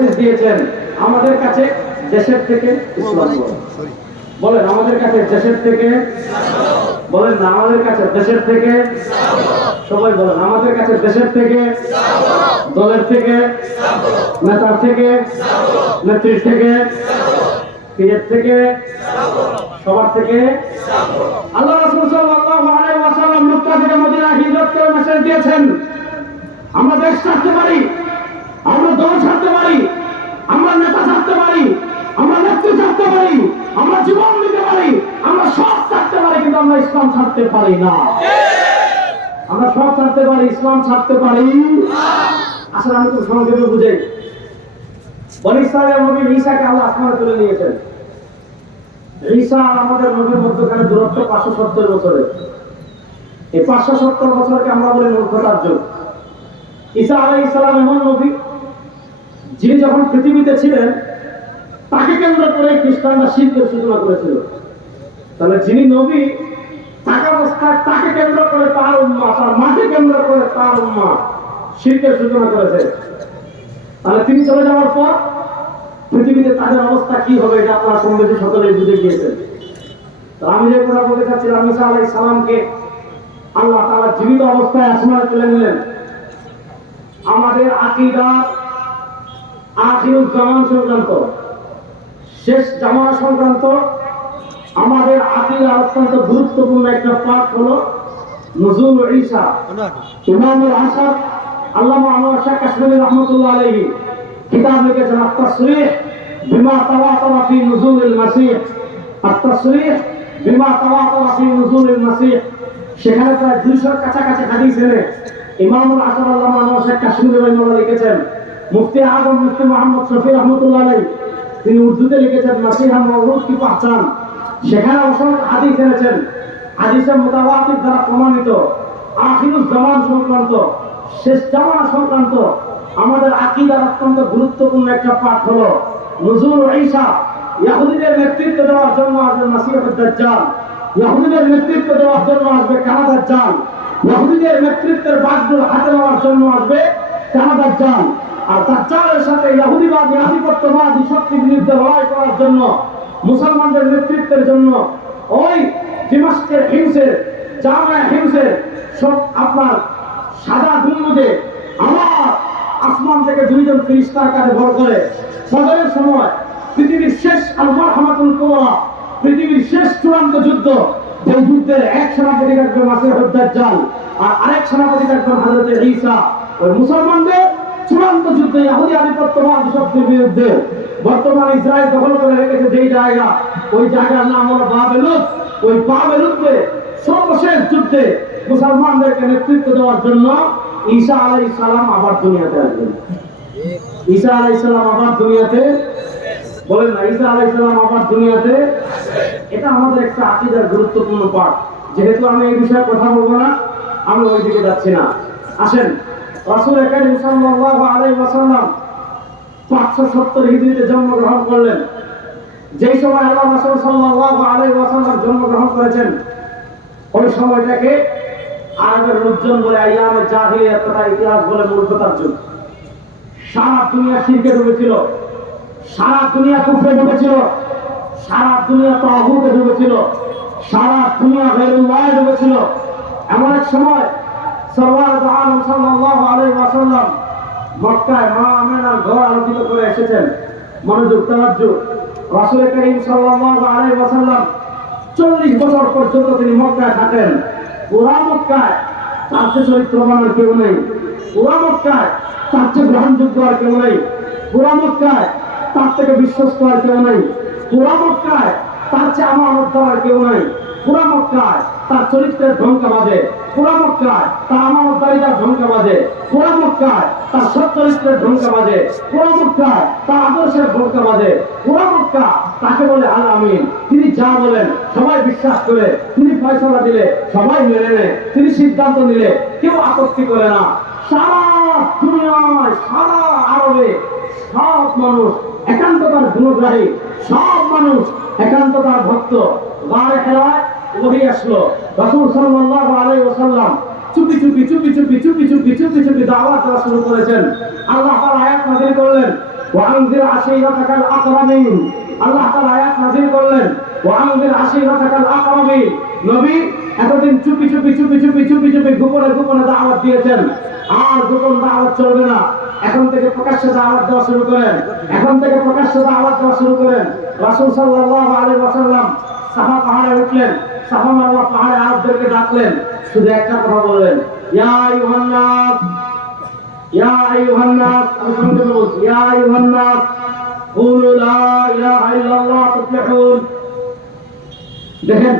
Message দিয়েছেন আমাদের কাছে দেশের থেকে ইসলাম বলেন, আমাদের কাছে দেশের থেকে বলেন না, আমাদের কাছে দেশের থেকে সবাই বলেন, আমাদের কাছে দেশের থেকে, দলের থেকে, নেতার থেকে, নেত্রীর থেকে, পীরের থেকে, সবার থেকে। আল্লাহ রাসূল সাল্লাল্লাহু আলাইহি ওয়াসাল্লাম মক্কা থেকে মদিনা হিজরত করে মেসেজ দিয়েছেন আমরা দেশ ছাড়তে পারি, আমরা দল ছাড়তে পারি, আমরা নেতা ছাড়তে পারি, আমরা নেত্রী ছাড়তে পারি, আমরা জীবন দিতে পারি, আমরা সব ছাড়তে পারি, কিন্তু আমরা ইসলাম ছাড়তে পারি না। আমরা সব ছাড়তে পারি, ইসলাম ছাড়তে পারি না। আসলে আমি তো সংক্ষেপে বুঝাই। বনী ইসরাঈলের নবী ঈসাকে আল্লাহ আসমানে তুলে নিয়েছেন। ঈসা আর আমাদের নবীর মধ্যখানে দূরত্ব 570 বছরের। এই 570 বছরকে আমরা বলি মূর্খতার যুগ। ঈসা আলাইহিস সালাম এমন নবী যিনি যখন পৃথিবীতে ছিলেন তাকে কেন্দ্র করে খ্রিস্টানরা শিরকের সূচনা করেছিল। তাহলে যিনি নবী থাকা অবস্থায় তাকে কেন্দ্র করে তার উম্মাহ, তার মাকে কেন্দ্র করে তার উম্মাহ শিরকের সূচনা করেছে। তাহলে তিনি চলে যাওয়ার পর পৃথিবীতে তাদের অবস্থা কি হবে এটা আপনারা কম বেশি সকলেই বুঝে গিয়েছেন। তো আমি যে কথা বলতে চাচ্ছিলাম, ঈসা আলাইহিস সালামকে আল্লাহ তাআলা জীবিত অবস্থায় আসমানে তুলে নিলেন। আমাদের আকীদা আখিরুল জামান সংক্রান্ত, শেষ জামানা সংক্রান্ত আমাদের আকীদা অত্যন্ত গুরুত্বপূর্ণ একটা পাঠ হলো নুজুল ঈসা। ইমামুল আসাদ আল্লামা আনোয়ার শাহ কাশমিরি রাহমাতুল্লাহ আলাইহি কিতাব লিখেছেন আত-তাসরিহ বিমা তাওয়াতারা ফি নুজুলিল মাসিহ, আত-তাসরিহ বিমা তাওয়াতারা ফি নুজুলিল মাসিহ। সেখানে প্রায় 200 কাছাকাছি হাদিস এনে ইমামুল আসাদ আল্লামা আনোয়ার শাহ কাশমিরি রাহমাতুল্লাহ লিখেছেন। মুফতি আজম মুফতি মুহাম্মদ শফি রাহমাতুল্লাহ আলাইহি তিনি উর্দুতে লিখেছেন মাসিহা মাওউদ কি পাহচান। সেখানে অসংখ্য হাদিস এনেছেন। হাদিসের মুতাওয়াতির দ্বারা প্রমাণিত আখিরুজ জামান সংক্রান্ত, শেষ জামানা সংক্রান্ত আমাদের আকীদার অত্যন্ত গুরুত্বপূর্ণ একটা পাঠ হলো নুজুল ঈসা। ইহুদিদের নেতৃত্ব দেওয়ার জন্য আসবে মাসিহুদ দাজ্জাল, ইহুদিদের নেতৃত্ব দেওয়ার জন্য আসবে কানা দাজ্জাল, ইহুদিদের নেতৃত্বের বাগডোর হাতে নেওয়ার জন্য আসবে কানা দাজ্জাল। আর দাজ্জালের সাথে ইহুদিবাদী আধিপত্যবাদী শক্তির বিরুদ্ধে লড়াই করার জন্য মুসলমানদের নেতৃত্বের জন্য ওই দিমাশকের হিমসের জামে হিমসের সব আপনার সাদা দুর্মুদে আমার আসমান থেকে 2 জন ফেরেশতার কাছে ভর করে ফজরের সময় পৃথিবীর শেষ আল মারহামাতুল কুবরা, পৃথিবীর শেষ চূড়ান্ত যুদ্ধ, যে যুদ্ধের এক সেনাপতি থাকবে মাসিহুদ দাজ্জাল আর আরেক সেনাপতি থাকবেন হযরত ঈসা। ওই মুসলমানদের চূড়ান্ত যুদ্ধে ইহুদি আধিপত্যবাদ শক্তির বিরুদ্ধে বর্তমানে ইসরায়েল দখল করে রেখেছে যেই জায়গা, ওই জায়গার নাম হলো বাবেলুত। ওই বাবেলুতে সর্বশেষ যুদ্ধে মুসলমানদেরকে নেতৃত্ব দেওয়ার জন্য ঈসা আলাইহিস সালাম আবার দুনিয়াতে আসবেন। ঈসা আলাইহিস সালাম আবার দুনিয়াতে, বলেন না, ঈসা আলাইহিস সালাম আবার দুনিয়াতে। এটা আমাদের একটা আকীদার গুরুত্বপূর্ণ পাঠ। যেহেতু আমি এই বিষয়ে কথা বলবো না, আমি ওই দিকে যাচ্ছি না। আসেন, রাসূল কারীম সাল্লাল্লাহু আলাইহি ওয়াসাল্লাম 570 হিজরিতে জন্মগ্রহণ করলেন। যেই সময় আল্লাহ রাসূল সাল্লাল্লাহু আলাইহি ওয়াসাল্লাম জন্মগ্রহণ করেছেন ওই সময়টাকে আরবের রুজ্জন বলে, আইয়ামে জাহিলিয়াত তথা ইতিহাস বলে মূর্খতার যুগ। সারা দুনিয়া শিরকে ডুবেছিল, সারা দুনিয়া কুফরে ডুবেছিল, সারা দুনিয়া তাগুতে ডুবেছিল, সারা দুনিয়া গায়রুল্লাহে ডুবেছিল। এমন এক সময় সরওয়ার দু আলম সাল্লাল্লাহু আলাইহি ওয়াসাল্লাম মক্কায় মা আমেনার ঘর আলোকিত করে এসেছেন। মনোযোগ, তাওয়াজ্জুহ। রাসূল কারীম সাল্লাল্লাহু আলাইহি ওয়াসাল্লাম 40 বছর পর্যন্ত তিনি মক্কায় থাকেন। পুরা মক্কায় তার চেয়ে চরিত্রবান আর কেউ নেই, পুরা মক্কায় তার চেয়ে গ্রহণযোগ্য আর কেউ নেই, পুরা মক্কায় তার থেকে বিশ্বস্ত আর কেউ নেই, পুরা মক্কায় তার চেয়ে আমানতদার আর কেউ নেই, পুরা মক্কায় তার চরিত্রের ঢঙ্কা বাজে, পুরা মক্কায় তার আমানতদারিতার ঢঙ্কা বাজে, পুরা মক্কায় তার সৎ চরিত্রের ঢঙ্কা বাজে, পুরা মক্কায় তার আদর্শের ঢঙ্কা বাজে, পুরা মক্কা তাকে বলে আল আমিন। তিনি যা বলেন সবাই বিশ্বাস করে, তিনি ফয়সালা দিলে সবাই মেনে নেয়, তিনি সিদ্ধান্ত নিলে কেউ আপত্তি করে না। সারা দুনিয়ায়, সারা আরবে সব মানুষ একান্ত তার গুণগ্রাহী, সব মানুষ একান্ত তার ভক্ত। গারে হেরায় ওহী আসলো, রাসূল সাল্লাল্লাহু আলাইহি ওয়াসাল্লাম চুপি চুপি দাওয়াত দেওয়া শুরু করেছেন। আল্লাহ তাআলা আয়াত নাযিল করলেন, ওয়ানজির আশীরাতাকাল আকরামিন। আল্লাহ তাআলা আয়াত নাযিল করলেন ওয়ানজির আশীরাতাকাল আকরামিন। নবী এতদিন চুপি চুপি চুপি চুপি চুপি চুপি গোপনে গোপনে দাওয়াত দিয়েছেন, আর গোপন দাওয়াত চলবে না। এখন থেকে প্রকাশ্যে দাওয়াত দেওয়া শুরু করেন, এখন থেকে প্রকাশ্যে দাওয়াত দেওয়া শুরু করেন। রাসূল সাল্লাল্লাহু আলাইহি ওয়াসাল্লাম সাফা পাহাড়ে উঠলেন, সাফা মারওয়া পাহাড়ে আরবদেরকে ডাকলেন, শুধু একটা কথা বললেন, ইয়া আইয়ুহান নাস, ইয়া আইয়ুহান নাস। আমি শুনতে বলছি, ইয়া আইয়ুহান নাস কুলু লা ইলাহা ইল্লাল্লাহ তুফলিহুন। দেখেন,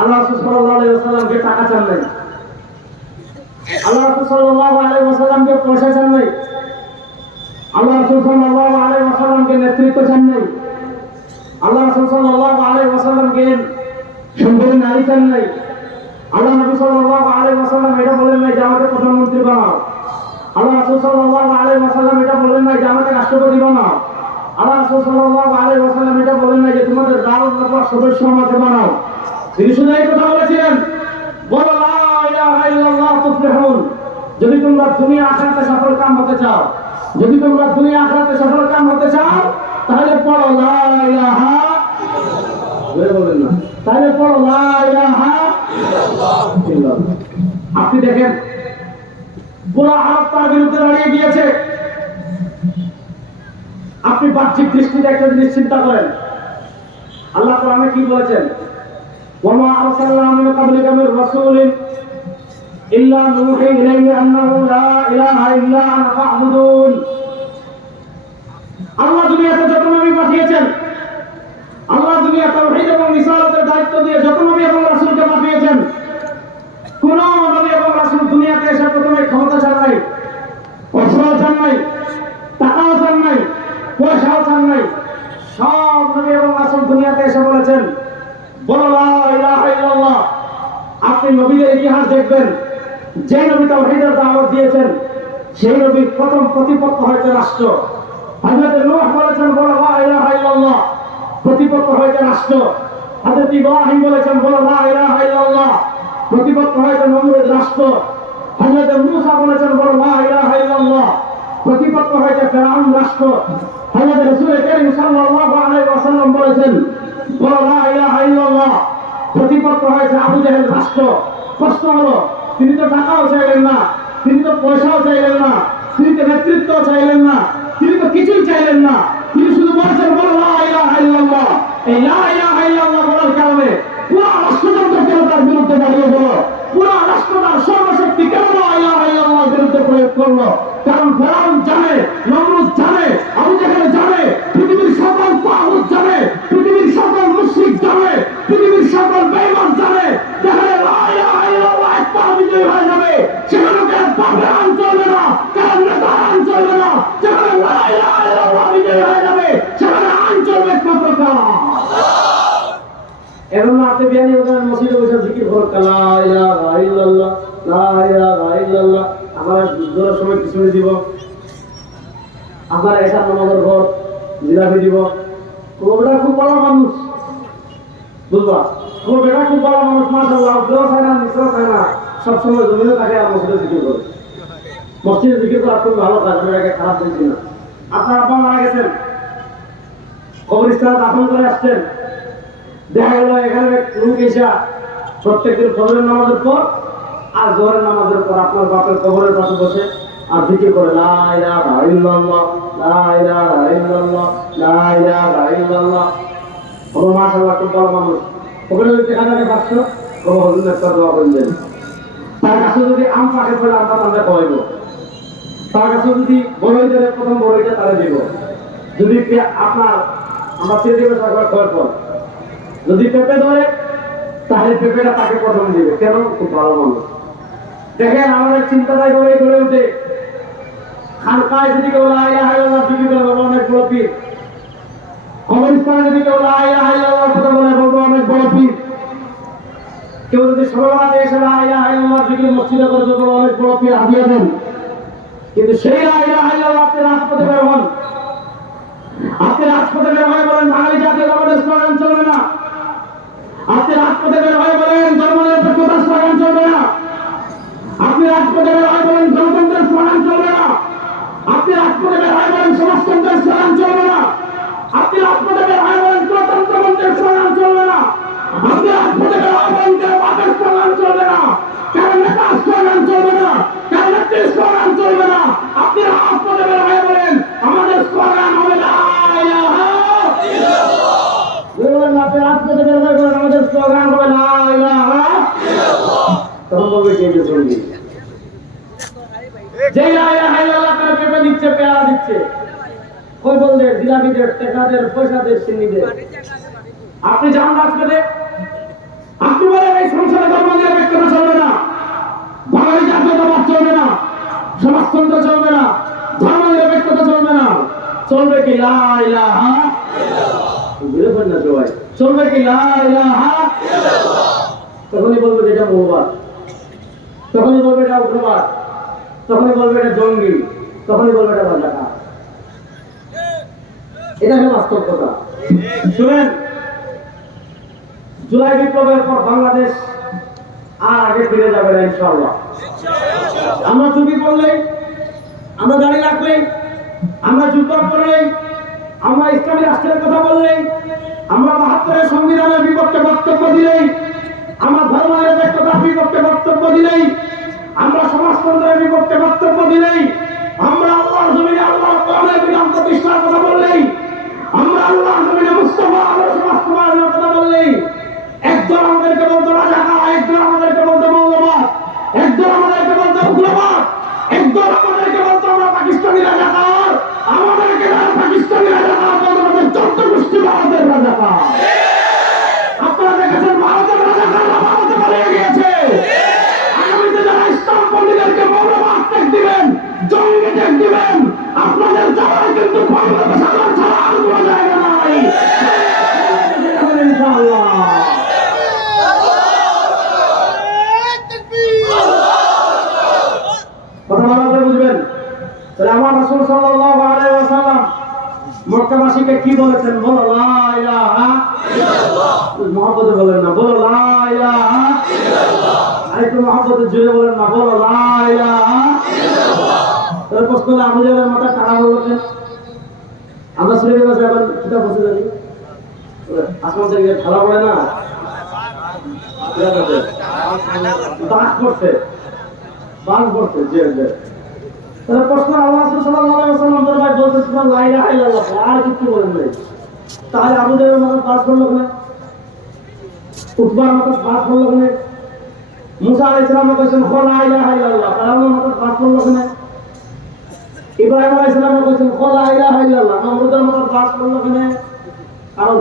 আল্লাহ রাসূল সাল্লাল্লাহু আলাইহি ওয়াসাল্লামকে টাকা চান নাই, আল্লাহ রাসূল সাল্লাল্লাহু আলাইহি ওয়াসাল্লামকে পয়সা চান নাই, আল্লাহ রাসূল সাল্লাল্লাহু আলাইহি ওয়াসাল্লামকে নেতৃত্ব চান নাই, আল্লাহ রাসূল সাল্লাল্লাহু আলাইহি ওয়াসাল্লামকে সুন্দরী নারী চান নাই। আল্লাহ নবী সাল্লাল্লাহু আলাইহি ওয়াসাল্লাম এটা বলেন নাই যে আমাকে প্রধানমন্ত্রী বানাও। আল্লাহ রাসূল সাল্লাল্লাহু আলাইহি ওয়াসাল্লাম এটা বলেন নাই যে আমাকে রাষ্ট্রপতি বানাও। আল্লাহ রাসূল সাল্লাল্লাহু আলাইহি ওয়াসাল্লাম এটা বলেন নাই যে তোমাদের দারুল নবুওয়াত সদস্য আমাকে বানাও। তিনি শুধু এই কথা বলেছিলেন, বলো লা ইলাহা ইল্লাল্লাহ তুফলিহুন। যদি তোমরা দুনিয়া আখিরাতে সফল কাম হতে চাও, যদি তোমরা দুনিয়া আখিরাতে সফল কাম হতে চাও, তাহলে পড়ো লা ইলাহা, বলেন না, তাহলে পড়ো লা ইলাহা ইল্লাল্লাহ। আপনি দেখেন, পুরো আরব তার বিরুদ্ধে দাঁড়িয়ে গিয়েছে। আপনি বাহ্যিক দৃষ্টিতে একটা জিনিস চিন্তা করেন, আল্লাহ কোরআনে কি বলেছেন, ওয়ামা আরসালনা মিন ক্বাবলিকা মির রাসূলিন ইল্লা নূহি ইলাইহি আন্নাহু লা ইলাহা ইল্লা আনা ফা'বুদুন। আল্লাহ দুনিয়াতে যত নবী পাঠিয়েছেন, আল্লাহ দুনিয়া তাওহীদ এবং রিসালাতের দায়িত্ব দিয়ে যত নবী এবং রাসূলকে পাঠিয়েছেন, কোন নবী এবং রাসূল দুনিয়াতে এসে প্রথমে ক্ষমতা চান নাই, অস্ত্র চান নাই, টাকাও চান নাই, পয়সাও চান নাই। সব নবী এবং রাসূল দুনিয়াতে এসে বলেছেন, বলো লা ইলাহা ইল্লাল্লাহ। আপনি নবীদের ইতিহাস দেখবেন, যে নবী তাওহীদের দাওয়াত দিয়েছেন, সেই নবীর প্রথম প্রতিপক্ষ হয়েছে রাষ্ট্র। হযরত নূহ বলেছেন, বলো লা ইলাহা ইল্লাল্লাহ, প্রতিপক্ষ হয়েছে রাষ্ট্র। হযরত ইব্রাহিম বলেছেন, বলো লা ইলাহা ইল্লাল্লাহ, প্রতিপক্ষ হয়েছে নমরুদ রাষ্ট্র। হযরত মূসা বলেছেন, বলো লা ইলাহা ইল্লাল্লাহ, প্রতিপক্ষ হয়েছে ফিরআউন রাষ্ট্র। হযরত রাসূল কারীম সাল্লাল্লাহু আলাইহি ওয়াসাল্লাম বলেছেন, বলো লা ইলাহা ইল্লাল্লাহ, প্রতিপক্ষ হয়েছে আবু জাহেল রাষ্ট্র। প্রশ্ন হলো, তিনি তো টাকাও চাইলেন না, তিনি তো পয়সাও চাইলেন না, তিনি তো নেতৃত্ব চাইলেন না, তিনি তো কিছুই চাইলেন না, তিনি শুধু বলেছেন, বলো লা ইলাহা ইল্লাল্লাহ। এই লা ইলাহা ইল্লাল্লাহ বলার কারণে পুরো রাষ্ট্রযন্ত্র কেন তার বিরুদ্ধে দাঁড়িয়ে গেল, পুরো রাষ্ট্র তার সর্বশক্তি কেন লা ইলাহা ইল্লাল্লাহর বিরুদ্ধে প্রয়োগ করলো? কারণ ফিরআউন জানে, নমরুদ জানে, আবু জাহেল জানে, পৃথিবীর সকল তাগুত জানে, পৃথিবীর সকল মুশরিক জানে, পৃথিবীর সকল বেঈমান জানে, যেখানে লা ইলাহা ইল্লাল্লাহ একটা বিজয় হয়ে যাবে, সেখানে ফিরআউন চলবে না, কারণ নেতারান চলবে না। যেখানে লা ইলাহা ইল্লাল্লাহ বিজয় হয়ে যাবে, সেখানে আইন চলবে একমাত্র কার? এখন রাতে বিয়ানি ওখানে মসজিদে বসে জিকির করো, লা ইলাহা ইল্লাল্লাহ, লা ইলাহা ইল্লাল্লাহ। আমরা জোরের সময় পিছনে দিব, আপনার এটা নামাজের ঘর জিলাপি দিব। তোমার বেটা খুব ভালো মানুষ, বুঝবা, তোমার বেটা খুব ভালো মানুষ, মাশাআল্লাহ, জোর খায় না, মিশ্র খায় না, সবসময় জমিনে থাকে আর মসজিদে জিকির করে। মসজিদে জিকির করা খুব ভালো কাজ, আমি এটাকে খারাপ বলছি না। আপনার আব্বা মারা গেছেন, কবরস্থানে দাফন করে আসছেন, দেখা গেল এখানে লোক এসে প্রত্যেকদিন ফজরের নামাজের পর আর জোহরের নামাজের পর আপনার বাপের কবরের পাশে বসে আর জিকির করে, লা ইলাহা ইল্লাল্লাহ, লা ইলাহা ইল্লাল্লাহ, লা ইলাহা ইল্লাল্লাহ। ও মাশাআল্লাহ, খুব ভালো মানুষ। ওখানে যদি দেখা যায় 500, ও হুজুর একটা দোয়া করলেন। তার কাছে যদি আম পাকে পড়ে আমরা তাদের খাওয়াইব, তার কাছে যদি বড়ই দেবে প্রথম বড়ইটা তারা দিব। যদি আপনার আমরা পেয়ে দেবে সরকার খাওয়ার পর যদি পেঁপে ধরে, তাহলে পেঁপেটা তাকে প্রথম দিবে। কেন? খুব ভালো মানুষ। দেখেন আমাদের চিন্তাটাই গড়ে উঠে। খানকায় যদি কেউ লা ইলাহা ইল্লাল্লাহ জিকির করে, বলবো অনেক বড় পীর। কবরস্থানে যদি কেউ লা ইলাহা ইল্লাল্লাহ কথা বলে, বলবো অনেক বড় পীর। কেউ যদি সকালবেলাতে এসে লা ইলাহা ইল্লাল্লাহ জিকির মসজিদে করে, বলবো অনেক বড় পীর, হাদিয়া দেন। কিন্তু সেই লা ইলাহা ইল্লাল্লাহ আপনি রাজপথে বের হন, আপনি রাজপথে বের হয়ে বলেন বাঙালি জাতীয়তাবাদের স্লোগান চলবে না, আপনি রাজপথে বের হয়ে বলেন ধর্মনিরপেক্ষতার স্লোগান চলবে না, আপনি রাজপথে বের হয়ে বলেন গণতন্ত্রের স্লোগান চলবে না, আপনি রাজপথে বের হয়ে বলেন সমাজতন্ত্রের কৈবলদের, জিলাপিদের, টেকাদের, পয়সাদের, সিন্নিদের। আপনি জান রাখতে আপনি বলেন এই সংসদে ধর্মনিরপেক্ষতা চলবে না, বাঙালি জাতীয়তাবাদ চলবে না, সমাজতন্ত্র চলবে না, ধর্মনিরপেক্ষতা চলবে না। চলবে কি লা ইলাহা ইল্লাল্লাহ? বিরোধ না সবাই। চলবে কি লা ইলাহা ইল্লাল্লাহ? তখনই বলবে এটা মৌলবাদ, তখনই বলবে এটা উগ্রবাদ, তখনই বলবে এটা জঙ্গি, তখনই বলবে এটা রাজাকার। এটা হলো বাস্তব কথা। শুনেন, জুলাই বিপ্লবের পর বাংলাদেশ আর আগে ফিরে যাবে না ইনশাআল্লাহ। আমরা চুপি পড়লেই, আমরা দাঁড়িয়ে রাখলেই, আমরা জুব্বা পড়লেই, আমরা ইসলামী রাষ্ট্রের কথা বললেই, আমরা ৭২-এর সংবিধানের বিপক্ষে বক্তব্য দিলেই, আমরা ধর্মনিরপেক্ষতার বিপক্ষে বক্তব্য দিলেই, আমরা সমাজতন্ত্রের বিপক্ষে বক্তব্য দিলেই, আমরা আল্লাহর জমিনে আল্লাহর কোরআনের বিধান প্রতিষ্ঠার কথা বললেই, আমরা আল্লাহর জমিনে মুস্তাফা আদর্শ বাস্তবায়নের কথা বললেই, একদল আমাদেরকে বলতো রাজাকার, একদল আমাদেরকে বলতো মৌলবাদ, একদল আমাদেরকে বলতো উগ্রবাদ, একদল আমাদেরকে বলতো আমরা পাকিস্তানি রাজাকার, আমাদেরকে যারা পাকিস্তানি রাজাকার বলতো আমাদের চোদ্দ গোষ্ঠী ভারতের রাজাকার। আপনারা দেখেছেন ভারতের রাজাকাররা ভারতে পালিয়ে গিয়েছে। আগামীতে যারা ইসলাম পন্ডিতদেরকে মৌলবাদ ত্যাগ দিবেন, জঙ্গি ত্যাগ দিবেন, আপনাদের যাওয়ার কিন্তু বাংলাদেশ সাগর ছাড়া আর কোনো জায়গা নাই ইনশাআল্লাহ। কথা বলাতে বুঝবেন। তাহলে আমার রাসূল সাল্লাল্লাহু আলাইহি ওয়াসাল্লাম মক্কাবাসীকে কি বলেছেন? বলো লা ইলাহা ইল্লাল্লাহ। মুহাম্মদ বলেন না, বলো লা ইলাহা ইল্লাল্লাহ। আরেকটু মুহাম্মদ জুড়ে বলেন না, বলো লা ইলাহা ইল্লাল্লাহ। তাহলে প্রশ্ন হলো, আবু জাহেলের মাথা টাকা হলো কেন? আমরা ছেলে বাসে এখন কিতাব বসে জানি আসমান থেকে খেলা পড়ে না, বাঘ পড়ছে, বাঘ পড়ছে যে। তাহলে প্রশ্ন, আল্লাহ রাসূল সাল্লাল্লাহু আলাইহি ওয়াসাল্লাম দরবার বলতে শুনলাম লা ইলাহা ইল্লাল্লাহ, আর কিছু বলেন নাই। তাহলে আবু জাহেলের মাথা বাস পড়লো কেন? উতবার মাথা বাস পড়লো কেন? মুসা আলাইহিস সালাম বলেছেন লা ইলাহা ইল্লাল্লাহ, ফেরাউনের মাথা বাস পড়লো কেন? ইব্রাহিম আলাইহিস সালাম বলেছেন লা ইলাহা ইল্লাল্লাহ, নমরুদের মাথা বাস পড়লো কেন? কারণ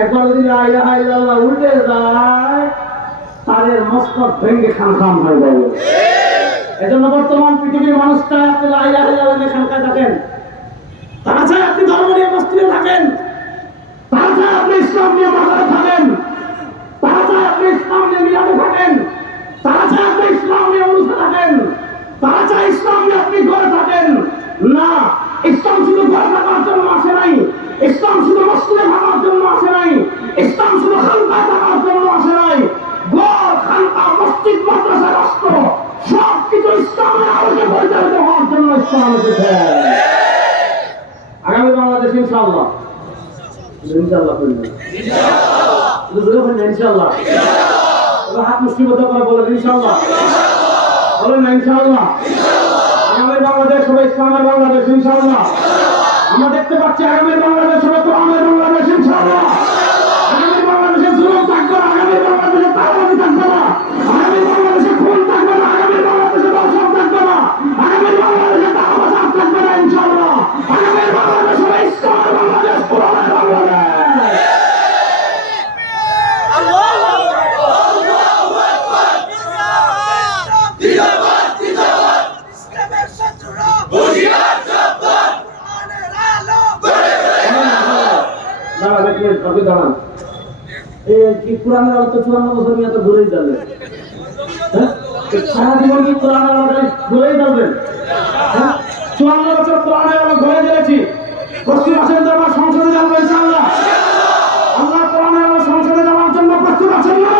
একবার যদি লা ইলাহা ইল্লাল্লাহ উল্টে যায়, তাদের মস্তক ভেঙে খান হয়ে যাবে। এজন্য বর্তমান পৃথিবীর মানুষটা আপনি লা ইলাহা ইল্লাল্লাহ নিয়ে শঙ্কায় থাকেন, তারা চায় আপনি ধর্ম নিয়ে মস্তিতে থাকেন, তারা চায় আপনি ইসলাম নিয়ে মাথায় থাকেন, তারা চায় আপনি ইসলাম নিয়ে মিলাতে থাকেন, তারা চায় আপনি ইসলাম নিয়ে উড়ুতে থাকেন, তারা চায় ইসলাম নিয়ে আপনি ঘরে থাকেন। না, ইসলাম শুধু ঘরে থাকার জন্য আসে নাই, ইসলাম শুধু মসজিদে থাকার জন্য আসে নাই, ইসলাম শুধু খানকায় থাকার জন্য আসে নাই। ঘর, খানকা, মসজিদ, মাদ্রাসা, রাষ্ট্র সবকিছু ইসলামের আলোকে পরিচালিত হওয়ার জন্য ইসলাম এসেছে। আগামী বাংলাদেশ ইনশাআল্লাহ, ইনশাআল্লাহ করবেন, ইনশাআল্লাহ, ইনশাআল্লাহ। হাত মুষ্টিবদ্ধ করে বলেন ইনশাআল্লাহ, বলেন না ইনশাআল্লাহ। আগামী বাংলাদেশ হবে ইসলামের বাংলাদেশ ইনশাআল্লাহ। আমরা দেখতে পাচ্ছি আগামী বাংলাদেশ হবে কোরআনের বাংলাদেশ ইনশাআল্লাহ। আগামী বাংলাদেশে জুলুম থাকবে না, আগামী বাংলাদেশে তাওয়াজি থাকবে না, আগামী বাংলাদেশে খুন থাকবে না, আগামী বাংলাদেশে দর্শন থাকবে না, আগামী বাংলাদেশে দাওয়াত থাকবে না ইনশাআল্লাহ। আগামী বাংলাদেশ হবে ইসলামের বাংলাদেশ, কোরআনের বাংলাদেশ। আল্লাহু আকবার, আল্লাহু আকবার। জিন্দাবাদ, জিন্দাবাদ। ইসলামের শত্রুরা হুঁশিয়ার, সাবধান। কোরআনের আলো গড়ে গড়ে না দেখলেন আপনি দাঁড়ান। এই কি কোরআনের আলো তো 54 বছর নিয়ে তো ঘুরেই যাবে, হ্যাঁ? সারা জীবন কি কোরআনের আলো ঘুরেই যাবেন? হ্যাঁ, 54 বছর কোরআনের আলো ঘুরে গেছি। প্রস্তুত আছেন তো আমার সংসদে যাবো ইনশাআল্লাহ? আল্লাহ কোরআনের আলো সংসদে যাওয়ার জন্য প্রস্তুত আছেন না?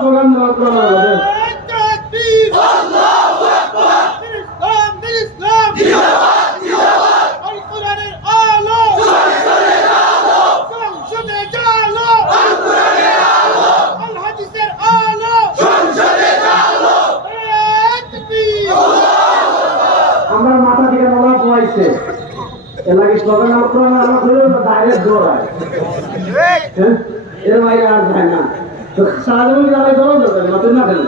প্রোগ্রাম দেওয়ার কোরআনের আলো দেন। আল্লাহু আকবার, ইসলাম ইসলাম, জিন্দাবাদ জিন্দাবাদ। আল কোরআনের আলো সংসদে আলো, সংসদে আলো, আল কোরআনের আলো, আল হাদিসের আলো সংসদে আলো। তাকবীর, আল্লাহু আকবার। আমরা মাথা থেকে নলা পোয়াইছে এলাকি স্লোগান আল কোরআনের আলো ধরে ডাইরেক্ট দৌড়ায়, হ্যাঁ, এর বাইরে আর যায় না। তো সারা জীবন যারা দৌড় দেবেন নতুন না কেন?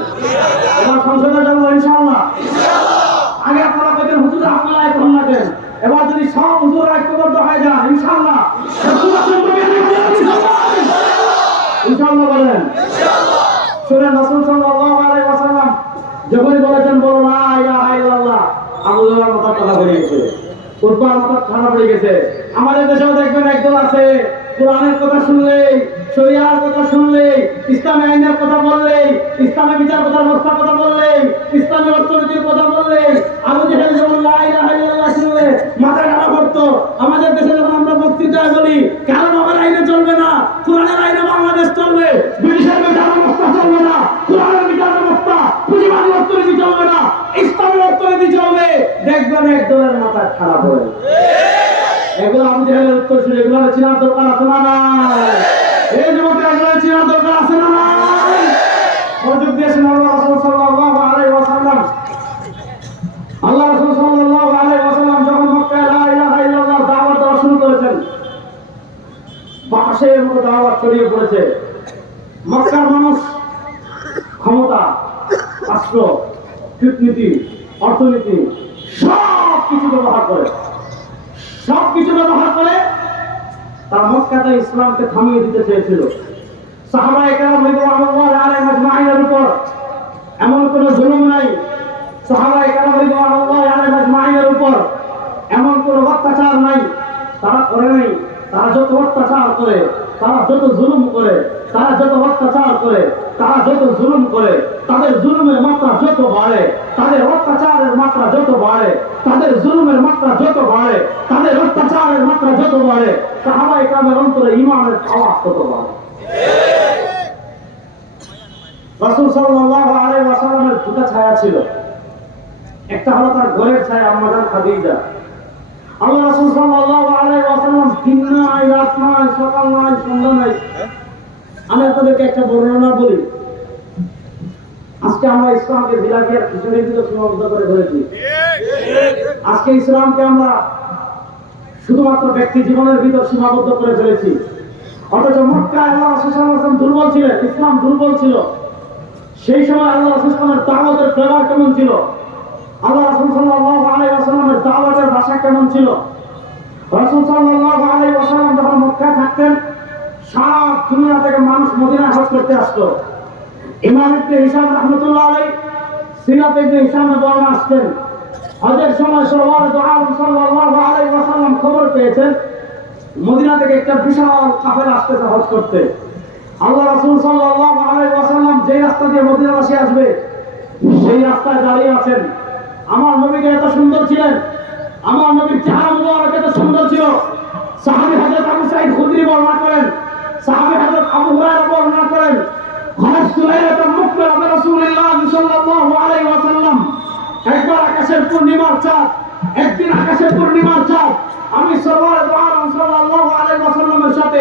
আমার সংসদে যাবো ইনশাআল্লাহ। আগে আপনারা কইতেন হুজুর আপনারা এখন না দেন, হুজুর ঐক্যবদ্ধ হয়ে যান ইনশাআল্লাহ। ইনশাআল্লাহ বলেন শুনেন, রাসূল সাল্লাল্লাহু আলাইহি ওয়াসাল্লাম যখনই বলেছেন বলো লা ইলাহা ইল্লাল্লাহ, আবু যর মাথা কাটা পড়ে গেছে, উতবার মাথা ঠান্ডা পড়ে গেছে। আমাদের দেশেও দেখবেন একদল আছে কোরআনের কথা শুনলেই, শরিয়ার কথা শুনলেই, ইসলামী আইনের কথা বললেই, ইসলামী বিচার কথার ব্যবস্থার কথা বললেই, ইসলামী অর্থনীতির কথা বললেই আবু জেহেল যখন লা ইলাহা ইল্লাল্লাহ শুনলে মাথা কাটা পড়তো। আমাদের দেশে যখন আমরা বক্তৃতায় বলি কারো বাবার আইনে চলবে না, কোরআনের আইনে বাংলাদেশ চলবে, ব্রিটিশের বিচার ব্যবস্থা চলবে না, কোরআনের বিচার ব্যবস্থা, পুঁজিবাদী অর্থনীতি চলবে না, ইসলামী অর্থনীতি চলবে, দেখবেন একদলের মাথা খারাপ হয়ে এগুলো আবু জেহেলের উত্তর শুনে এগুলো চেনার দরকার আছে না নাই? এই যুবকরা এগুলো চেনার দরকার আছে না নাই? মনোযোগ দিয়েছেন আল্লাহ রাসূল সাল্লাল্লাহু আলাইহি ওয়াসাল্লাম। আল্লাহ রাসূল সাল্লাল্লাহু আলাইহি ওয়াসাল্লাম যখন মক্কায় লা ইলাহা ইল্লাল্লাহ দাওয়াত দেওয়া শুরু করেছেন, বাতাসের মতো দাওয়াত ছড়িয়ে পড়েছে। মক্কার মানুষ ক্ষমতা, রাষ্ট্র, কূটনীতি, অর্থনীতি সব কিছু ব্যবহার করে তার মক্কাতে ইসলামকে থামিয়ে দিতে চেয়েছিল। সাহাবায়ে কেরাম রাদিয়াল্লাহু আলাইহিম আজমাইনের উপর এমন কোনো জুলুম নাই, সাহাবায়ে কেরাম রাদিয়াল্লাহু আলাইহিম আজমাইনের উপর এমন কোনো অত্যাচার নাই তারা করে নাই। তারা যত অত্যাচার করে, তারা যত জুলুম করে, তারা যত অত্যাচার করে, তারা যত জুলুম করে, তাদের জুলুমের মাত্রা যত বাড়ে, তাদের অত্যাচারের মাত্রা যত বাড়ে, তাদের জুলুমের মাত্রা যত বাড়ে, তাদের অত্যাচারের মাত্রা যত বাড়ে, সাহাবায়ে কেরামের অন্তরে ঈমানের আওয়াজ তত বাড়ে। রাসূল সাল্লাল্লাহু আলাইহি ওয়াসাল্লামের দুটো ছায়া ছিল, একটা হলো তার ঘরের ছায়া আম্মা জান খাদিজা। আল্লাহ রাসূল সাল্লাল্লাহু আলাইহি ওয়াসাল্লাম দিন নাই, রাত নাই, সকাল নাই, সন্ধ্যা নাই। আমি আপনাদেরকে একটা বর্ণনা বলি। আজকে আমরা ইসলামকে বিলাপিয়ার খিচুড়ির ভিতর সীমাবদ্ধ করে ধরেছি। আজকে ইসলামকে আমরা শুধুমাত্র ব্যক্তি জীবনের ভিতর সীমাবদ্ধ করে ফেলেছি। অথচ মক্কায় আল্লাহ রাসূল সাল্লাল্লাহু আলাইহি ওয়াসাল্লাম দুর্বল ছিলেন, ইসলাম দুর্বল ছিল। সেই সময় আল্লাহ রাসূল সাল্লাল্লাহু আলাইহি ওয়াসাল্লামের দাওয়াতের ফ্লেভার কেমন ছিল, আল্লাহ রাসূল সাল্লাল্লাহু আলাইহি ওয়াসাল্লামের দাওয়াতের ভাষা কেমন ছিল। রাসূল সাল্লাল্লাহু আলাইহি ওয়াসাল্লাম যখন মক্কায় থাকতেন, সারা দুনিয়া থেকে মানুষ মদিনায় হজ করতে আসতো। ইমাম ইবনে হিশাম রাহমাতুল্লাহ আলাইহি সিরাত ইবনে হিশামে বর্ণনা আসছেন, হজের সময় সাল্লাল্লাহু আলাইহি ওয়াসাল্লাম খবর পেয়েছেন মদিনা থেকে একটা বিশাল কাফেলা আসতেছে হজ করতে। আল্লাহ রাসূল সাল্লাল্লাহু আলাইহি ওয়াসাল্লাম যে রাস্তা দিয়ে মদিনাবাসী আসবে সেই রাস্তায় দাঁড়িয়ে আছেন। আমার নবীকে এত সুন্দর ছিলেন, আমার নবীর চেহারা মুবারক এত সুন্দর ছিল। সাহাবী হযরত আবু সাঈদ খুদরি বর্ণনা করেন, সাহাবী হযরত আবু হুরায়রা বর্ণনা করেন, একবার আকাশের পূর্ণিমার চাঁদ, একদিন আকাশের পূর্ণিমার চাঁদ, আমি সাল্লাল্লাহু আলাইহি ওয়াসাল্লামের সাথে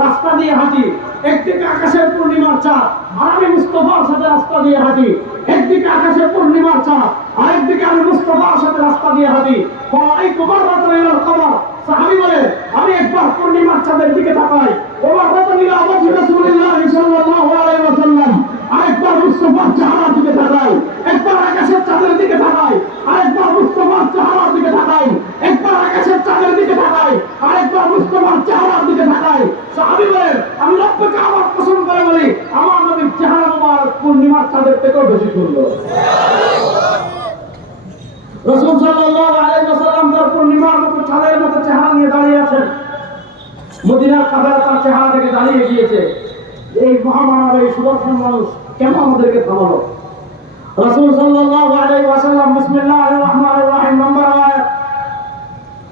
রাস্তা দিয়ে হাঁটি। একদিকে আকাশের পূর্ণিমার চাঁদ আর আমি মুস্তাফার সাথে রাস্তা দিয়ে হাঁটি। একদিকে আকাশের পূর্ণিমার চাঁদ, আরেকদিকে আমি মুস্তাফার সাথে রাস্তা দিয়ে হাঁটি। সাহাবী বলে আমি একবার পূর্ণিমার চাঁদের দিকে তাকাই, আরেকবার মুস্তাফার চেহারার দিকে তাকাই, একবার আকাশের চাঁদের দিকে তাকাই, আরেকবার মুস্তাফার চেহারার দিকে তাকাই, একবার আকাশের চাঁদের দিকে তাকাই, আরেকবার মুস্তাফার চেহারার দিকে তাকাই। সাহাবী বলেন আমি রব্বকে আমার পছন্দ করে বলি আমার নবীর চেহারা মুবারক পূর্ণিমার চাঁদের থেকেও বেশি সুন্দর। রাসূল সাল্লাল্লাহু আলাইহি ওয়াসাল্লাম তার পূর্ণিমার মতো চাঁদের মতো চেহারা নিয়ে দাঁড়িয়ে আছেন। মদিনার কাফেলা তার চেহারা থেকে দাঁড়িয়ে গিয়েছে। এই মহামানব, এই সুদর্শন মানুষ কেন আমাদেরকে থামালো? রাসূল সাল্লাল্লাহু আলাইহি ওয়াসাল্লাম বিসমিল্লাহির রহমানির রহিম নম্বর আয়াত,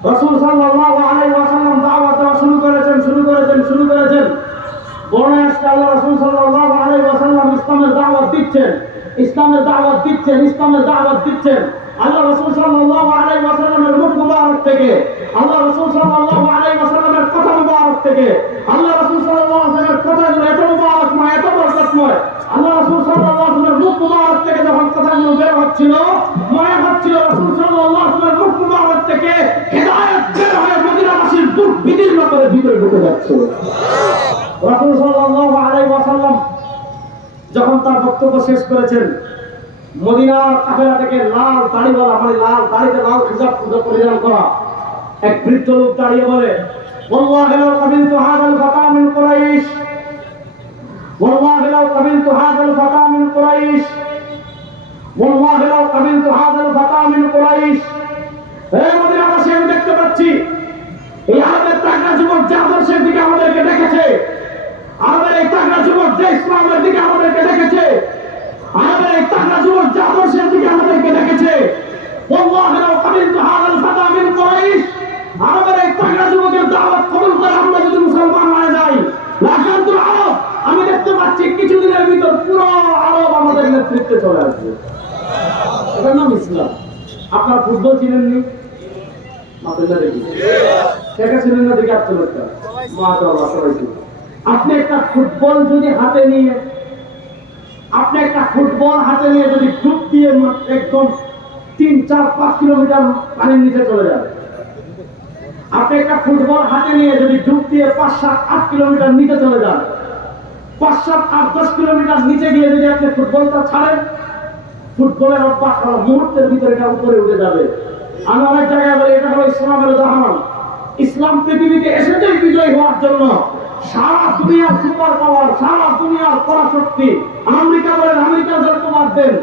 রাসূল সাল্লাল্লাহু আলাইহি ওয়াসাল্লাম দাওয়াত দেওয়া শুরু করেছেন। বর্ণনায় আসছে আল্লাহ রাসূল সাল্লাল্লাহু আলাইহি ওয়াসাল্লাম ইসলামের দাওয়াত দিচ্ছেন। আল্লাহ রাসূল সাল্লাল্লাহু আলাইহি ওয়াসাল্লামের মুখ মুবারক থেকে, আল্লাহ রাসূল সাল্লাল্লাহু আলাইহি ওয়াসাল্লামের কথা মুবারক থেকে, আল্লাহ রাসূল সাল্লাল্লাহু আলাইহি ওয়াসাল্লামের কথাগুলো এত মুবারকময়, এত বরকতময়, আল্লাহ রাসূল সাল্লাল্লাহু আলাইহি ওয়াসাল্লামের মুখ মুবারক থেকে যখন কথাগুলো বের হচ্ছিল, মনে হচ্ছিল রাসূল সাল্লাল্লাহু আলাইহি ওয়াসাল্লামের মুখ মুবারক থেকে হেদায়েত বের হয়ে মদিনাবাসীর বুক বিদীর্ণ করে ভিতরে ঢুকে যাচ্ছে। রাসূল সাল্লাল্লাহু আলাইহি ওয়াসাল্লাম যখন তার বক্তব্য শেষ করেছেন, মদিনার কাফেলা থেকে লাল দাড়িওয়ালা, মানে লাল দাড়িতে লাল খিজাব পরিধান করা এক বৃদ্ধ লোক দাঁড়িয়ে বলে, ওয়াল্লাহি লাউ কাবিলতু হাযাল ফাতা মিন কুরাইশ, ওয়াল্লাহি লাউ কাবিলতু হাযাল ফাতা মিন কুরাইশ, ওয়াল্লাহি লাউ কাবিলতু হাযাল ফাতা মিন কুরাইশ। এই মদিনাবাসী, আমি দেখতে পাচ্ছি এই আরবের তাগড়া যুবক যে আদর্শের দিকে আমাদেরকে ডেকেছে, আরবের এই তাগড়া যুবক যে ইসলামের দিকে আমাদেরকে ডেকেছে, আরবের এই তাগড়া যুবক যে আদর্শের দিকে আমাদেরকে ডেকেছে, ওয়াল্লাহি লাউ কাবিলতু হাযাল ফাতা মিন কুরাইশ, আরবের এই তাগড়া যুবকের দাওয়াত কবুল করে আমরা যদি মুসলমান হয়ে যাই, লাকান্তুল আরব, আমি দেখতে পাচ্ছি কিছুদিনের ভিতর পুরো আরব আমাদের নেতৃত্বে চলে আসবে। এটার নাম ইসলাম। আপনার ফুটবল চিনেননি? ছিলেন না দেখে আপনি একটা ফুটবল যদি হাতে নিয়ে, আপনি একটা ফুটবল হাতে নিয়ে যদি ডুব দিয়ে একদম 3-4-5 কিলোমিটার পানির নিচে চলে যাবে, আপনি একটা ফুটবল হাতে নিয়ে যদি ডুব দিয়ে 5-7-8 কিলোমিটার নিচে চলে যান, 5-7-8-10 কিলোমিটার নিচে গিয়ে যদি আপনি ফুটবলটা ছাড়েন, ফুটবলের অভ্যাস মুহূর্তের ভিতরে এটা উপরে উঠে যাবে। আমি অনেক জায়গায় বলি এটা হলো ইসলামের উদাহরণ। ইসলাম পৃথিবীতে এসেছে বিজয় হওয়ার জন্য। সারা দুনিয়ার সুপার পাওয়ার, সারা দুনিয়ার পরাশক্তি, আমেরিকা বলেন, আমেরিকা জনতাবাদ দেন,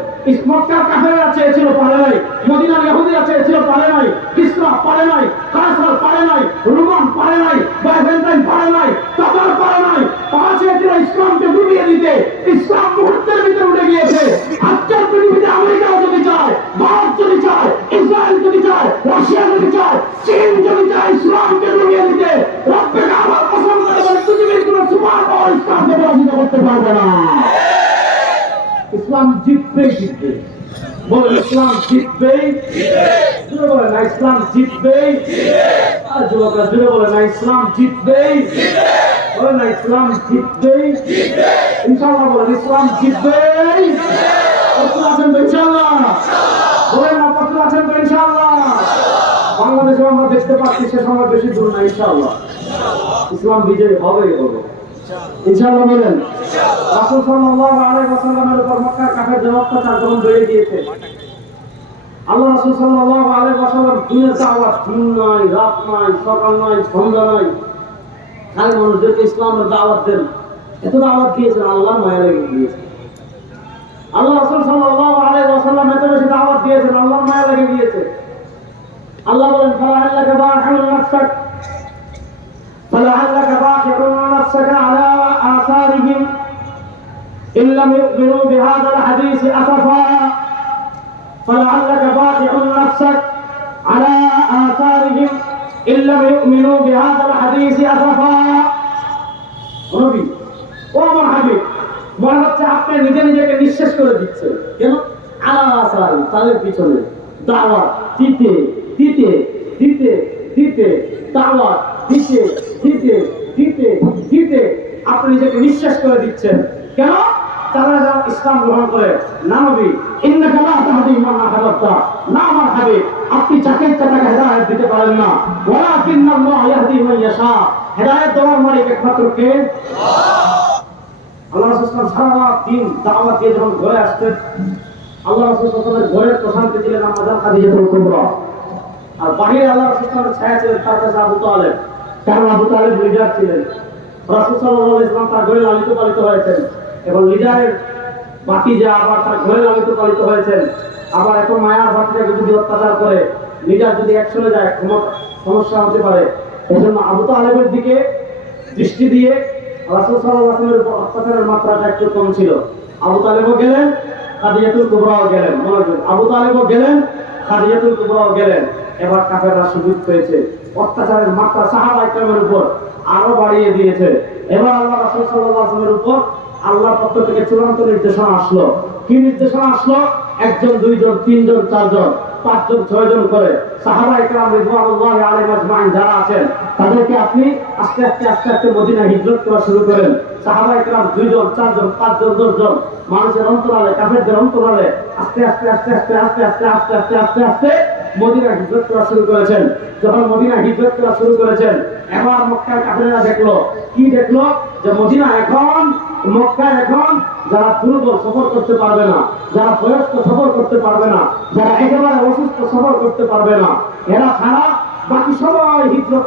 মক্কার কাফেররা চেয়েছিল, পারে নাই। মদিনার ইহুদিরা চেয়েছিল, পারে নাই। কিসরা পারে নাই, কায়সার পারে নাই, রোমান পারে নাই, বাইজেন্টাইন পারে নাই, তাতার পারে নাই। তারা চেয়েছিল ইসলামকে ডুবিয়ে দিতে। ইসলাম মুহূর্তের ভিতরে উঠে গিয়েছে। আজকের পৃথিবীতে আমেরিকাও যদি চায়, ভারত যদি চায়, ইসরায়েল যদি চায়, রাশিয়া যদি চায়, চীন যদি চায় ইসলামকে ডুবিয়ে দিতে, রব্বে কাবার কসম করে বলে পৃথিবীর কোন সুপার পাওয়ার ইসলামকে পরাজিত করতে পারবে না। ইসলাম জিতবেই জিতবে। বলে ইসলাম জিতবেই, জুড়ে বলে না ইসলাম জিতবেই, আর যুবকরা জুড়ে বলে না ইসলাম জিতবেই, বলে না ইসলাম জিতবেই, ইনশাআল্লাহ বলেন ইসলাম জিতবেই। প্রস্তুত আছেন তো ইনশাআল্লাহ? বলেন না প্রস্তুত আছেন তো ইনশাআল্লাহ? বাংলাদেশে আমরা দেখতে পাচ্ছি সে সময় বেশি দূর না, ইনশাআল্লাহ ইসলাম বিজয়ী হবেই হবে, ইনশাআল্লাহ বলেন। রাসূল সাল্লাল্লাহু আলাইহি ওয়াসাল্লামের উপর মক্কার কাফেরদের অত্যাচার যখন বেড়ে গিয়েছে, আল্লাহ রাসূল সাল্লাল্লাহু আলাইহি ওয়াসাল্লাম দিনের দাওয়াত, দিন নাই, রাত নাই, সকাল নাই, সন্ধ্যা নাই, খালি মানুষদেরকে ইসলামের দাওয়াত দেন। এত দাওয়াত দিয়েছেন, আল্লাহর মায়া লেগে গিয়েছে। আল্লাহ রাসূল সাল্লাল্লাহু আলাইহি ওয়াসাল্লাম এত বেশি দাওয়াত দিয়েছেন, আল্লাহর মায়া লেগে গিয়েছে। আল্লাহ বলেন ফালাআল্লাকা বাখিউন নাফসাক, فلعلك باخع نفسك على آثارهم إن لم يؤمنوا بهذا الحديث أسفا، فلعلك باخع نفسك على آثارهم إن لم يؤمنوا بهذا الحديث أسفا। নবী ও আমার হাবিব, মনে হচ্ছে আপনি নিজে নিজেকে নিঃশেষ করে দিচ্ছেন। কেন? আলা আসার, তাদের পিছনে দাওয়াত দিতে দিতে দিতে দিতে, দাওয়াত দিতে দিতে দিতে দিতে আপনি নিজেকে নিঃশেষ করে দিচ্ছেন। কেন? তারা যারা ইসলাম গ্রহণ করে, না নবী ইন্নাকা লা তাহদি মান আহবাবতা, না আমার হাবিব আপনি যাকে ইচ্ছা তাকে হেদায়েত দিতে পারেন না, ওয়ালাকিন্নাল্লাহ ইয়াহদি মান ইয়াশা, হেদায়েত দেওয়ার মালিক একমাত্র কে? আল্লাহ রাসূল সারা দিন দাওয়াত দিয়ে যখন ঘরে আসতেন, আল্লাহ রাসূল সাল্লাল্লাহু ঘরের প্রশান্তি ছিলেন আম্মা খাদিজাতুল কুবরা, আর বাহিরে আল্লাহ রাসূল ছায়া ছিলেন তার কাছে আবু তালেব। কারণ আবু তালেব লিডার ছিলেন, রাসূল সাল্লাল্লাহু আলাইহি ওয়াসাল্লাম তার ঘরে লালিত পালিত হয়েছেন, এবং লিডারের বাতিজা আবার তার ঘরে লালিত পালিত হয়েছেন। আবার এত মায়ার বাতিজাকে যদি অত্যাচার করে, লিডার যদি একশনে যায়, সমস্যা হতে পারে। এই জন্য আবু তালেবের দিকে দৃষ্টি দিয়ে রাসূল সাল্লাল্লাহু আলাইহি ওয়াসাল্লামের উপর অত্যাচারের মাত্রাটা একটু কম ছিল। আবু তালেবও গেলেন, খাদিজাতুল কুবরাও গেলেন। মনে রাখবেন, আবু তালেবও গেলেন, খাদিজাতুল কুবরাও গেলেন। এবার কাফেররা সুযোগ পেয়েছে, অত্যাচারের মাত্রা সাহাবায়ে কেরামের উপর আরো বাড়িয়ে দিয়েছে। এবার আল্লাহ রাসূল সাল্লাল্লাহু আলাইহি ওয়াসাল্লামের উপর আল্লাহর পক্ষ থেকে চূড়ান্ত নির্দেশনা আসলো। কি নির্দেশনা আসলো? 1 জন 2 জন 3 জন 4 জন 5 জন 6 জন করে সাহাবায়ে কেরাম রিদওয়ানুল্লাহি আলাইহিম আজমাইন যারা আছেন, তাদেরকে আপনি আস্তে আস্তে আস্তে আস্তে মদিনা হিজরত করা শুরু করেন। সাহাবায়ে কেরাম 2 জন 4 জন 5 জন 10 জন মানুষের অন্তরালে, কাফেরদের অন্তরালে আস্তে আস্তে আস্তে আস্তে আস্তে আস্তে আস্তে আস্তে আস্তে আস্তে মদিনা হিজরত করা শুরু করেছেন। যখন মদিনা হিজরত করা শুরু করেছেন, এবার মক্কার কাফেররা দেখলো, কি দেখলো? যে মক্কায় এখন যারা দুর্বল সফর করতে পারবে না, যারা বয়স্ক সফর করতে পারবে না, যারা একেবারে অসুস্থ সফর করতে পারবে না, এরা ছাড়া বাকি বাকি সবাই হিজরত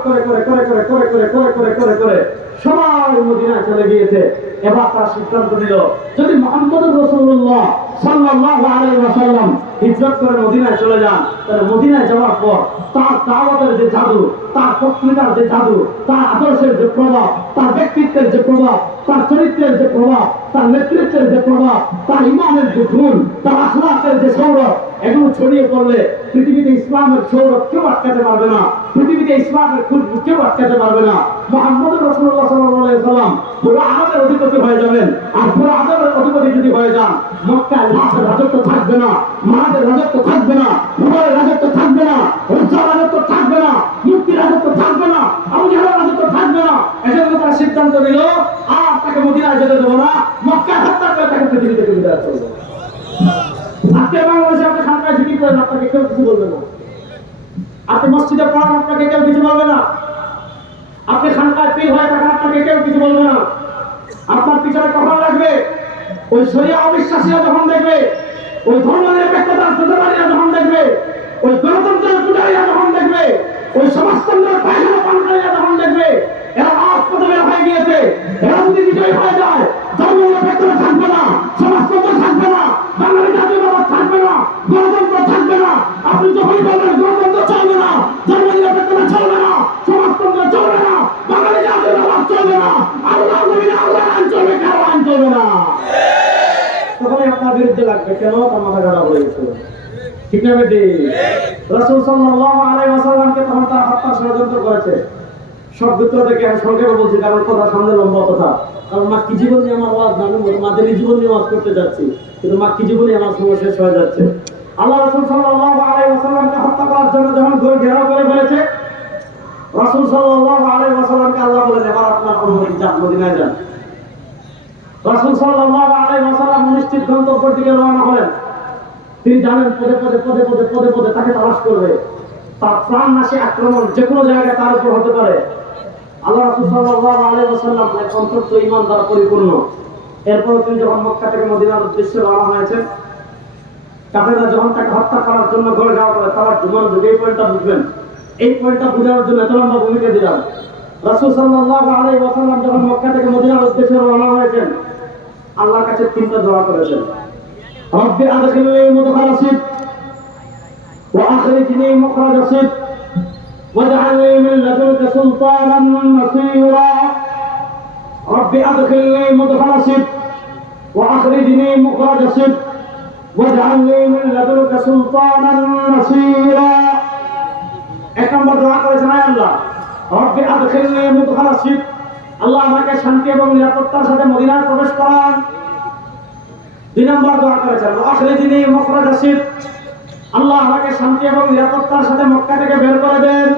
করে সবাই মদিনায় চলে গিয়েছে। এবার তার সিদ্ধান্ত নিল, যদি মুহাম্মদুর রাসূলুল্লাহ সাল্লাল্লাহু আলাইহি ওয়াসাল্লাম হিজরত করে মদিনায় চলে যান, তাহলে মদিনায় যাওয়ার পর তার দাওয়াতের যে জাদু, তার বক্তৃতার যে জাদু, তার আদর্শের যে প্রভাব, তার ব্যক্তিত্বের যে প্রভাব, তার চরিত্রের যে প্রভাব, তার নেতৃত্বের যে প্রভাব, তার ইমানের যে গুণ, তার আখলাকের যে সৌরভ, এগুলো ছড়িয়ে পড়লে পৃথিবীতে ইসলামের সৌরভ কেউ আটকাতে পারবে না, পৃথিবীতে ইসলামের খুশবু কেউ আটকাতে পারবে না। মুহাম্মদুর রাসূলুল্লাহ সাল্লাল্লাহু আলাইহি ওয়াসাল্লাম পুরো আরবের অধিপতি হয়ে যাবেন। আর পুরো আরবের অধিপতি যদি হয়ে যান, মক্কায় লাশের রাজত্ব থাকবে না, মাদের রাজত্ব থাকবে না, হুবলের রাজত্ব থাকবে না, উজ্জার রাজত্ব থাকবে না, মুক্তির রাজত্ব থাকবে না, আবু জাহলের রাজত্ব থাকবে না। এজন্য তারা সিদ্ধান্ত নিল, আর তাকে মদিনায় যেতে দেবো না, মক্কায় হত্যা করে তাকে পৃথিবী থেকে বিদায় করবো। আজকে বাংলাদেশে আপনি খানকায় জিকির করেন, আপনাকে কেউ কিছু বলবে না। আপনি মসজিদে পড়ান, আপনাকে কেউ কিছু বলবে না। আপনি খানকায় পীর হয়ে থাকেন, আপনাকে কেউ কিছু বলবে না। আপনার পিছনে কখন লাগবে? ওই শরিয়া অবিশ্বাসীরা যখন দেখবে, ওই ধর্মনিরপেক্ষতার প্রতিবাদীরা যখন দেখবে, ওই গণতন্ত্রের পূজারীরা যখন দেখবে, ওই সমাজতন্ত্রের পায়খানা পানকারীরা যখন দেখবে, এরা রাজপথে হয়ে গিয়েছে, এরা যদি বিজয়ী হয়ে যায়, ধর্মনিরপেক্ষতা থাকবে না, সমাজতন্ত্র থাকবে না, বাঙালি জাতীয়তাবাদ থাকবে না, গণতন্ত্র থাকবে না। আপনি যখনই বলবেন গণতন্ত্র চলবে না, ধর্মনিরপেক্ষতা চলবে না, সমাজতন্ত্র চলবে না, বাঙালি জাতীয়তাবাদ চলবে না, আল্লাহ নবীর আল্লাহ আইন চলবে, কারো আইন চলবে না, তখনই আপনার বিরুদ্ধে লাগবে। কেন? তার মাথা খারাপ হয়ে গেছে। ঠিক না বেটি? রাসূল সাল্লাল্লাহু আলাইহি ওয়াসাল্লামকে তখন তারা হত্যার ষড়যন্ত্র করেছে। সব সূত্র থেকে আমি সংক্ষেপে বলছি, কারণ কথা সামনে লম্বা কথা। কারণ মাক্কি জীবন নিয়ে আমার ওয়াজ না, আমি মাদানী জীবন নিয়ে ওয়াজ করতে যাচ্ছি, কিন্তু মাক্কি জীবনে আমার সময় শেষ হয়ে যাচ্ছে। আল্লাহ রাসূল সাল্লাল্লাহু আলাইহি ওয়াসাল্লামকে হত্যা করার জন্য যখন ঘেরাও করে ফেলেছে, রাসূল সাল্লাল্লাহু আলাইহি ওয়াসাল্লামকে আল্লাহ বলেন, এবার আপনার অনুমতি, যান মদিনায় যান। রাসূল সাল্লাল্লাহু আলাইহি ওয়াসাল্লাম অনিশ্চিত গন্তব্যের দিকে রওনা হলেন। তিনি জানেন পদে পদে তাকে তালাশ করবে, তার প্রাণনাশী আক্রমণ যে কোনো জায়গায় তার উপর হতে পারে। আল্লাহ রাসূল সাল্লাল্লাহু আলাইহি ওয়াসাল্লাম এক অন্তত ঈমান দ্বারা পরিপূর্ণ। এরপর তিনি যখন মক্কা থেকে মদিনার উদ্দেশ্যে রওনা হয়েছেন, কাফেররা যখন তাকে হত্যা করার জন্য ঘরে যাওয়া করে, তারা জুমার যুগে এই পয়েন্টটা বুঝবেন। এই পয়েন্টটা বোঝানোর জন্য এত লম্বা ভূমিকা দিলাম। রাসূল সাল্লাল্লাহু আলাইহি ওয়াসাল্লাম যখন মক্কা থেকে মদিনার উদ্দেশ্যে রওনা হয়েছেন, আল্লাহর কাছে তিনটা দোয়া করেছেন। রব্বি আদখিলনি মুদখাল সিদক ওয়া আখরিজনি মুখরাজ সিদক ওয়াজআলনি মিন লাদুনকা সুলতানান নাসীরা। রব্বি আদখিলনি মুদখাল সিদক ওয়া আখরিজনি মুখরাজ সিদক ওয়াজআলনি মিন লাদুনকা সুলতানান নাসীরা। এক নম্বর দোয়া করেছেন, হে আল্লাহ, রব্বি আদখিলনি মুদখাল সিদক, আল্লাহ আমাকে শান্তি এবং নিরাপত্তার সাথে মদিনায় প্রবেশ করান। দুই নম্বর দোয়া করেছেন, আখরিজনি মুখরাজ সিদক, আল্লাহ আমাকে শান্তি এবং নিরাপত্তার সাথে মক্কা থেকে বের করে দেন।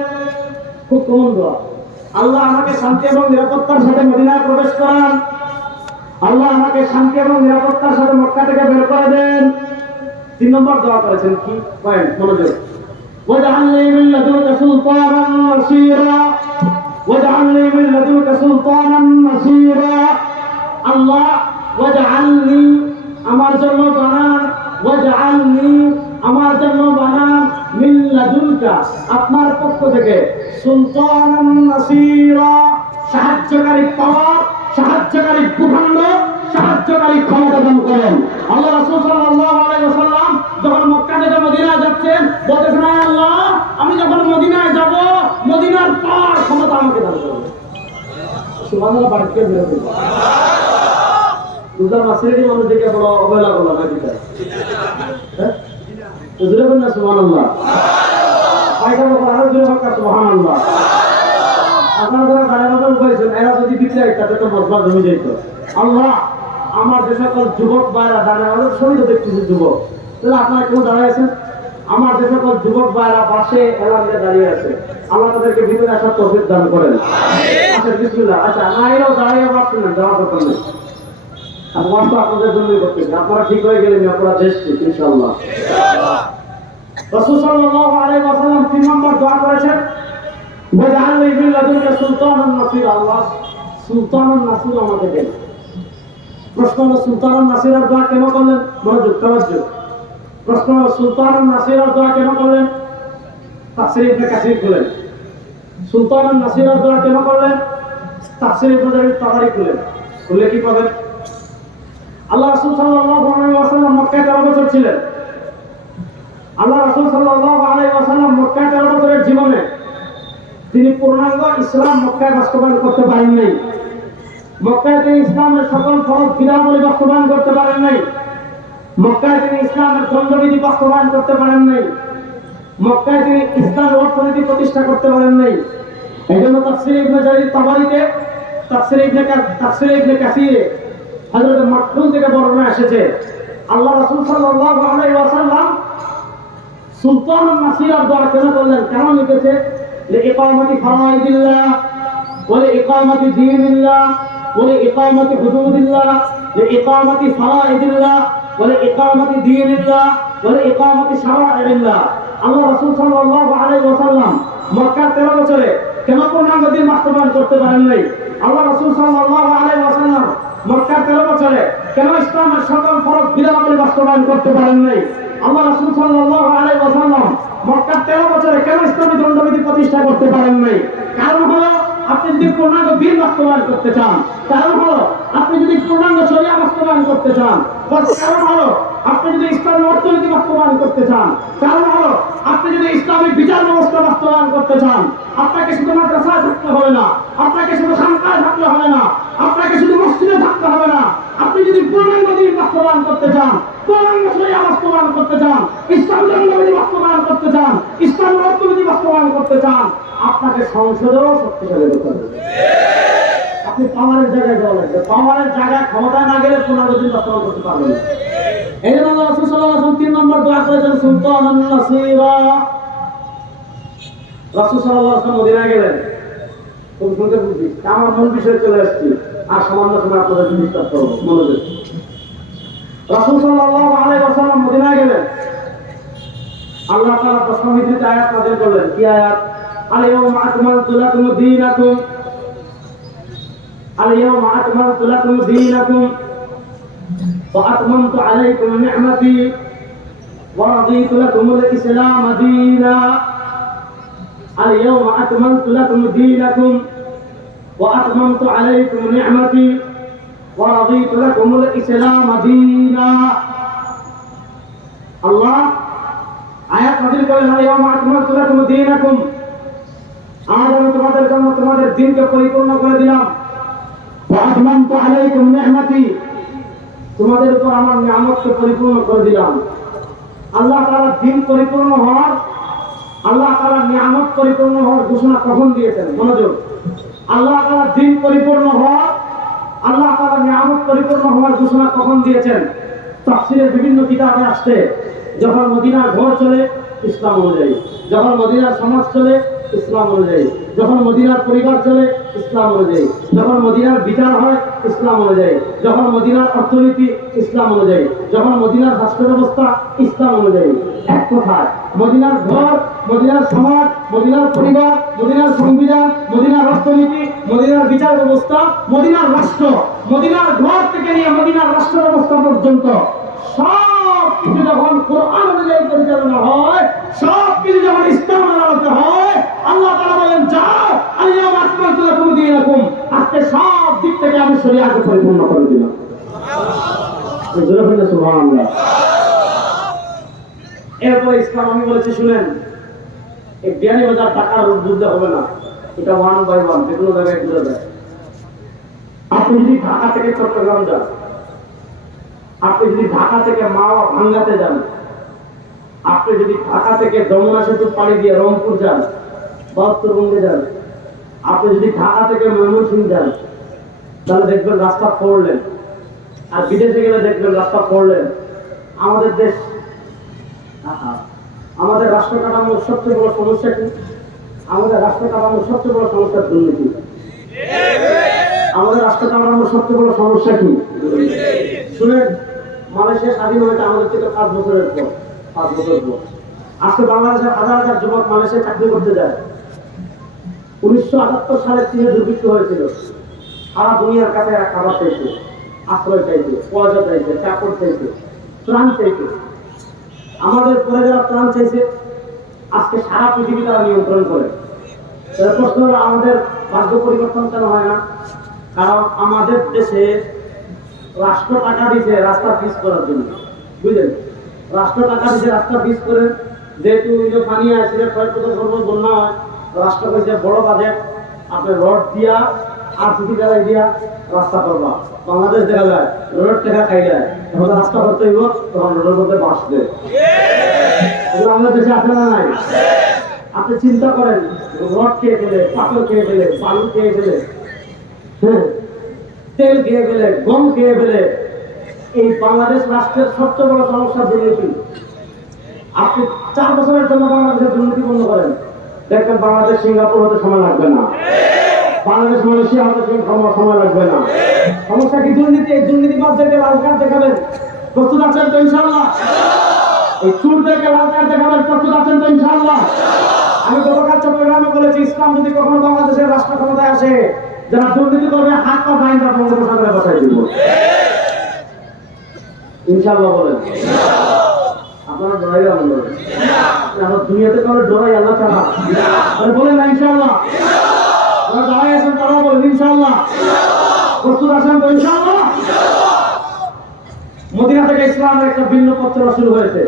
খুব কমন দোয়া। আল্লাহ আমাকে শান্তি এবং নিরাপত্তার সাথে মদিনায় প্রবেশ করান, আল্লাহ আমাকে শান্তি এবং নিরাপত্তার সাথে মক্কা থেকে বের করে দেন। তিন নম্বর দোয়া করেছেন, কি পয়েন্ট? মনোযোগ। ওয়াজআলনি মিন লাদুনকা সুলতানান নাসীরা, ওয়াজআলনি মিন লাদুনকা সুলতানান নাসীরা। আল্লাহ ওয়াজআলনি আমার জন্য বানান, ওয়াজআলনি আমার জন্য বানান, মিন লাদুনকা আপনার পক্ষ থেকে, সুলতানান নাসীরা সাহায্যকারী পাওয়ার, সাহায্যকারী ভূখণ্ড, সাহায্যকারী ক্ষমতা দান করেন। আল্লাহ রাসূল সাল্লাল্লাহু আলাইহি ওয়াসাল্লাম যখন মক্কা থেকে মদিনায় যাচ্ছেন, বলতেছেন, আল্লাহ আমি যখন মদিনায় যাব, মদিনার পাওয়ার ক্ষমতা আমাকে দান করুন। সুবহানাল্লাহ। বাড়িতে বের হতে রোজা মাসেরই মানুষ দেখে বড় অবহেলা করলো নাকি? হ্যাঁ, তো জোরে বলেন না সুবহানাল্লাহ। পয়সা বকর আরো জোরে বকর সুবহানাল্লাহ। আপনারা যারা গাড়ি উপাইছেন, এরা যদি বিক্রয় তাতে তো মজমা জমে যেত। আল্লাহ আমার যে সকল যুবক ভাইরা দাঁড়ায়, আমাদের শরীর দেখতেছে যুবক, তাহলে আপনারা কেউ দাঁড়ায় আছেন? আমার যে সকল যুবক ভাইরা পাশে এলাকায় দাঁড়িয়ে আছে, আল্লাহ তাদেরকে ভিতরে আসার তৌফিক দান করেন। আচ্ছা বিসমিল্লাহ। আচ্ছা না এরাও দাঁড়িয়ে পাচ্ছেন না, যাওয়ার দরকার নেই। আর ওয়াজ তো আপনাদের জন্যই করতেছি, আপনারা ঠিক হয়ে গেলেন, আপনারা দেশ ঠিক ইনশাআল্লাহ। রাসূল সাল্লাল্লাহু আলাইহি ওয়াসাল্লাম 3 নম্বর দোয়া করেছেন, ওয়াজআলনি মিন লাদুনকা সুলতানান নাসীরা, আল্লাহ সুলতানান নাসীর আমাকে দেন। প্রশ্ন হলো, সুলতানান নাসীরের দোয়া কেন করলেন? মনোযোগ, তাওয়াজ্জুহ। প্রশ্ন হলো, সুলতানান নাসীরের দোয়া কেন করলেন? তাফসীর ইবনে কাসীর বলেন, সুলতান নাসির দোয়া কেন করলেন? তাফসীর ইবনে জারির তাবারি খুলে কি পাবেন? আল্লাহ রাসূল সাল্লাল্লাহু আলাইহি ওয়াসাল্লাম মক্কায় 13 বছর ছিলেন। আল্লাহ রাসূল সাল্লাল্লাহু আলাইহি ওয়াসাল্লাম মক্কায় 13 বছরের জীবনে তিনি পূর্ণাঙ্গ ইসলাম মক্কায় বাস্তবায়ন করতে পারেন নাই। মক্কায় তিনি ইসলামের সকল ফরজ বিধানাবলী বাস্তবায়ন করতে পারেন নাই। মক্কায় তিনি ইসলামের দণ্ডবিধি বাস্তবায়ন করতে পারেন নাই। মক্কায় তিনি ইসলামের অর্থনীতি প্রতিষ্ঠা করতে পারেন নাই। এই জন্য তাফসীর ইবনে জারির তাবারিতে তাফসীর ইবনে কাসিরে হযরত মাকতুম থেকে বর্ণনা এসেছে, আল্লাহ রাসূল সাল্লাল্লাহু আলাইহি ওয়াসাল্লাম সুলতান নাসির দোয়া কেন করলেন? কেন লিখেছে? লিইকামাতি ফারাইদিল্লাহ ওয়া লিইকামাতি দীনিল্লাহ ওয়া লিইকামাতি হুদুদিল্লাহ লিইকামাতি ফারাইদিল্লাহ ওয়া লিইকামাতি দীনিল্লাহ ওয়া লিইকামাতি শারাইল্লাহ। আল্লাহ রাসূল সাল্লাল্লাহু আলাইহি ওয়াসাল্লাম মক্কার 13 বছরে কেন পূর্ণাঙ্গ দিন বাস্তবায়ন করতে পারেন নাই? আল্লাহ রাসূল সাল্লাল্লাহু আলাইহি ওয়াসাল্লাম মক্কার 13 বছরে কেন ইসলামের সকল ফরজ বিধানাবলী বাস্তবায়ন করতে পারেন নাই? আল্লাহ রাসূল সাল্লাল্লাহু আলাইহি ওয়াসাল্লাম মক্কার 13 বছরে কেন ইসলামী দণ্ডবিধি প্রতিষ্ঠা করতে পারেন নাই? কারণ হলো আপনি যদি পূর্ণাঙ্গ দিন বাস্তবায়ন করতে চান, কারণ হলো আপনি যদি পূর্ণাঙ্গ শরিয়া বাস্তবায়ন করতে চান, কারণ হলো আপনি যদি ইসলামী অর্থনীতি বাস্তবায়ন করতে চান, কারণ হলো আপনি যদি ইসলামী বিচার ব্যবস্থা বাস্তবায়ন করতে চান, আপনাকে শুধু মাদ্রাসায় থাকতে হবে না, আপনাকে শুধু খানকায় থাকতে হবে না, আপনাকে শুধু মসজিদে থাকতে হবে না। আপনি যদি পূর্ণাঙ্গ দিন বাস্তবায়ন করতে চান, পূর্ণাঙ্গ শরিয়া বাস্তবায়ন করতে চান, ইসলামী দণ্ডবিধি বাস্তবায়ন করতে চান, ইসলামী অর্থনীতি বাস্তবায়ন করতে চান, আপনাকে সংসদেও শক্তিশালী হতে হবে। আপনি পাওয়ারের জায়গায় যাওয়া লাগবে, পাওয়ারের জায়গায় ক্ষমতায় না গেলে পূর্ণাঙ্গ দিন বাস্তবায়ন করতে পারবেন না। এই জন্য আল্লাহ রাসূল সাল্লাল্লাহু আলাইহি ওয়াসাল্লাম 3 নম্বর দোয়া করেছেন সুলতানান নাসিরা। রাসূল সাল্লাল্লাহু আলাইহি ওয়াসাল্লাম মদিনায় গেলেন, খুব শুনতে বুঝি আমার মূল বিষয়ে চলে আসছি, আর সামান্য সময় আপনাদের ডিসকাস করব মনোযোগ। রাসূল সাল্লাল্লাহু আলাইহি ওয়াসাল্লাম মদিনায় গেলেন, আল্লাহ তাআলা প্রসঙ্গিত আয়াত নাযিল করলেন। কি আয়াত? আল-ইয়াওমা আকমালতু লাকুম দীনাকুম আল-ইয়াওমা আকমালতু লাকুম দীনাকুম ওয়া আতমামতু আলাইকুম নি'মাতি ওয়া রাদিতু লাকুমুল ইসলাম দীনা। আল-ইয়াওমা আকমালতু লাকুম দীনাকুম ওয়া আতমামতু আলাইকুম নি'মাতি ওয়া রাদিতু লাকুমুল ইসলাম দীনা। আল্লাহ আয়াত নাযিল করেন, আল-ইয়াওমা আকমালতু লাকুম দীনাকুম, আজ আমি তোমাদের জন্য তোমাদের দিনকে পরিপূর্ণ করে দিলাম। ওয়া আতমামতু আলাইকুম নি'মাতি, তোমাদের উপর আমার নিয়ামতকে পরিপূর্ণ করে দিলাম। আল্লাহ তাআলা দিন পরিপূর্ণ হওয়ার, আল্লাহ তাআলা নিয়ামত পরিপূর্ণ হওয়ার ঘোষণা কখন দিয়েছেন? মনোযোগ। আল্লাহ তাআলা দিন পরিপূর্ণ হওয়ার, আল্লাহ তাআলা নিয়ামত পরিপূর্ণ হওয়ার ঘোষণা কখন দিয়েছেন? তাফসীরের বিভিন্ন কিতাবে আসছে, যখন মদিনার ঘর চলে ইসলাম অনুযায়ী, যখন মদিনার সমাজ চলে ইসলাম অনুযায়ী, যখন মদিনার পরিবার চলে ইসলাম অনুযায়ী, যখন মদিনার বিচার হয় ইসলাম অনুযায়ী, যখন মদিনার অর্থনীতি ইসলাম অনুযায়ী, যখন মদিনার রাষ্ট্র ব্যবস্থা ইসলাম অনুযায়ী। এক কথায় মদিনার ঘর, মদিনার সমাজ, মদিনার পরিবার, মদিনার সংবিধান, মদিনার অর্থনীতি, মদিনার বিচার ব্যবস্থা, মদিনার রাষ্ট্র, মদিনার ঘর থেকে নিয়ে মদিনার রাষ্ট্র ব্যবস্থা পর্যন্ত সব কিছু যখন কোরআন অনুযায়ী পরিচালনা হয়, সব কিছু যখন ইসলামের আলোতে হয়, আল্লাহ তাআলা বলেন, যাও আল-ইয়াওমা আকমালতু লাকুম দীনাকুম, আজকে সব দিক থেকে আমি শরিয়াতকে পরিপূর্ণ করে দিলাম। সুবহানাল্লাহ। এরপরে ইসলাম আমি বলেছি শুনেন, এই জ্ঞানী বাজার টাকার রূপ বুঝতে হবে না, এটা 1 বাই 1 যে কোনো জায়গায় বুঝা যায়। আপনি যদি ঢাকা থেকে চট্টগ্রাম যান, আপনি যদি ঢাকা থেকে মাওয়া ভাঙ্গাতে যান, আপনি যদি ঢাকা থেকে যমুনা সেতু পাড়ি দিয়ে রংপুর যান বা উত্তরবঙ্গে যান, আপনি যদি ঢাকা থেকে ময়মনসিংহ যান, তাহলে দেখবেন রাস্তা 4 লেন। আর বিদেশে গেলে দেখবেন রাস্তা 4 লেন। আমাদের দেশ, আমাদের রাষ্ট্র কাঠামোর সবচেয়ে বড় সমস্যা কি? আমাদের রাষ্ট্র কাঠামোর সবচেয়ে বড় সমস্যা দুর্নীতি। আমাদের রাষ্ট্র কাঠামোর সবচেয়ে বড় সমস্যা কি? শুনেন, মালয়েশিয়া স্বাধীন হয়েছে আমাদের থেকে 5 বছরের পর, 5 বছর পর। আজকে বাংলাদেশের হাজার হাজার যুবক মালয়েশিয়ায় চাকরি করতে যায়। 1978 সালে চীনে দুর্ভিক্ষ হয়েছিল, সারা দুনিয়ার কাছে এরা খাবার চাইছে, আশ্রয় চাইছে, পয়সা চাইছে, চাকর চাইছে, ত্রাণ চাইছে। আমাদের পরে যারা ত্রাণ চাইছে, আজকে সারা পৃথিবী তারা নিয়ন্ত্রণ করে। প্রশ্ন হলো আমাদের ভাগ্য পরিবর্তন কেন হয় না? কারণ আমাদের দেশে রাষ্ট্র টাকা দিচ্ছে রাস্তা পিচ করার জন্য, বুঝলেন? রাষ্ট্র টাকা দিচ্ছে রাস্তা পিচ করে, যেহেতু পানি আসছে ক্ষয়ক্ষতি করবো, বন্যা হয়, রাষ্ট্র কইছে বড় বাজেট আপনি রড দিয়া আর সিটি জ্বালাই দিয়া রাস্তা করবা। বাংলাদেশ দেখা যায় রোড টাকা খাই যায়, এখন রাস্তা করতে হইব, তখন রোডের মধ্যে বাস দেয়। এগুলো আমাদের দেশে আছে না নাই? আপনি চিন্তা করেন, রড খেয়ে ফেলে, পাথর খেয়ে ফেলে, বালু খেয়ে ফেলে, হ্যাঁ, তেল খেয়ে ফেলে, গম খেয়ে ফেলে। এই বাংলাদেশ রাষ্ট্রের সবচেয়ে বড় সমস্যা দুর্নীতি। আপনি 4 বছরের জন্য বাংলাদেশের দুর্নীতি বন্ধ করেন, দেখবেন বাংলাদেশ সিঙ্গাপুর হতে সময় লাগবে না, বাংলাদেশ মালয়েশিয়া হতে সময় লাগবে না। সমস্যা কি? দুর্নীতি। এই দুর্নীতিবাদদেরকে লাল কার্ড দেখাবেন, প্রস্তুত আছেন তো ইনশাআল্লাহ? এই চোরদেরকে লাল কার্ড দেখাবেন, প্রস্তুত আছেন তো ইনশাআল্লাহ? আমি গতকাল চট্টগ্রামে বলেছি, ইসলাম যদি কখনো বাংলাদেশের রাষ্ট্র ক্ষমতায় আসে, যারা দুর্নীতি করবে হাত পা বাইন্দা বঙ্গোপসাগরে বসাই দিব ইনশাআল্লাহ। বলেন আপনারা ডরাই আনন্দ, আমরা দুনিয়াতে কারো ডরাই আল্লাহ ছাড়া। বলেন না ইনশাআল্লাহ? আপনারা দাঁড়াই আছেন, তারা বলেন ইনশাআল্লাহ। প্রস্তুত আছেন তো ইনশাআল্লাহ? মদিনা থেকে ইসলামের একটা ভিন্ন পত্র শুরু হয়েছে।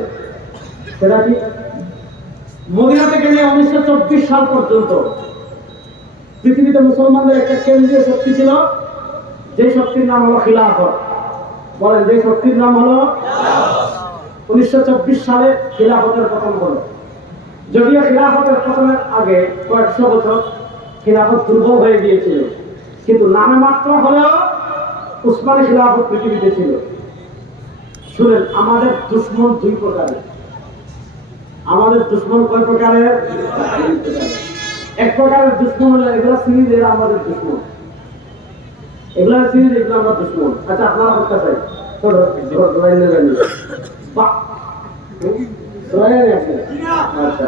সেটা কি? মদিনা থেকে নিয়ে 1924 সাল পর্যন্ত পৃথিবীতে মুসলমানদের একটা কেন্দ্রীয় শক্তি ছিল, যে শক্তির নাম হলো খিলাফত। বলেন, যে শক্তির নাম হলো? 1924 সালে খিলাফতের পতন হলো। যদিও খিলাফতের পতনের আগে কয়েকশো বছর খিলাফত দুর্বল হয়ে গিয়েছিল, কিন্তু নামে মাত্র হলেও উসমানী খিলাফত পৃথিবীতে ছিল। শুনেন, আমাদের দুশ্মন 2 প্রকারের। আমাদের দুশ্মন কয় প্রকারের? এক প্রকারের দুশ্মন হলো এগুলো সিরিজের আমাদের দুশ্মন, এগুলো সিরিজ, এগুলো আমরা দুশ্মন। আচ্ছা, আপনারা কথা চাই আচ্ছা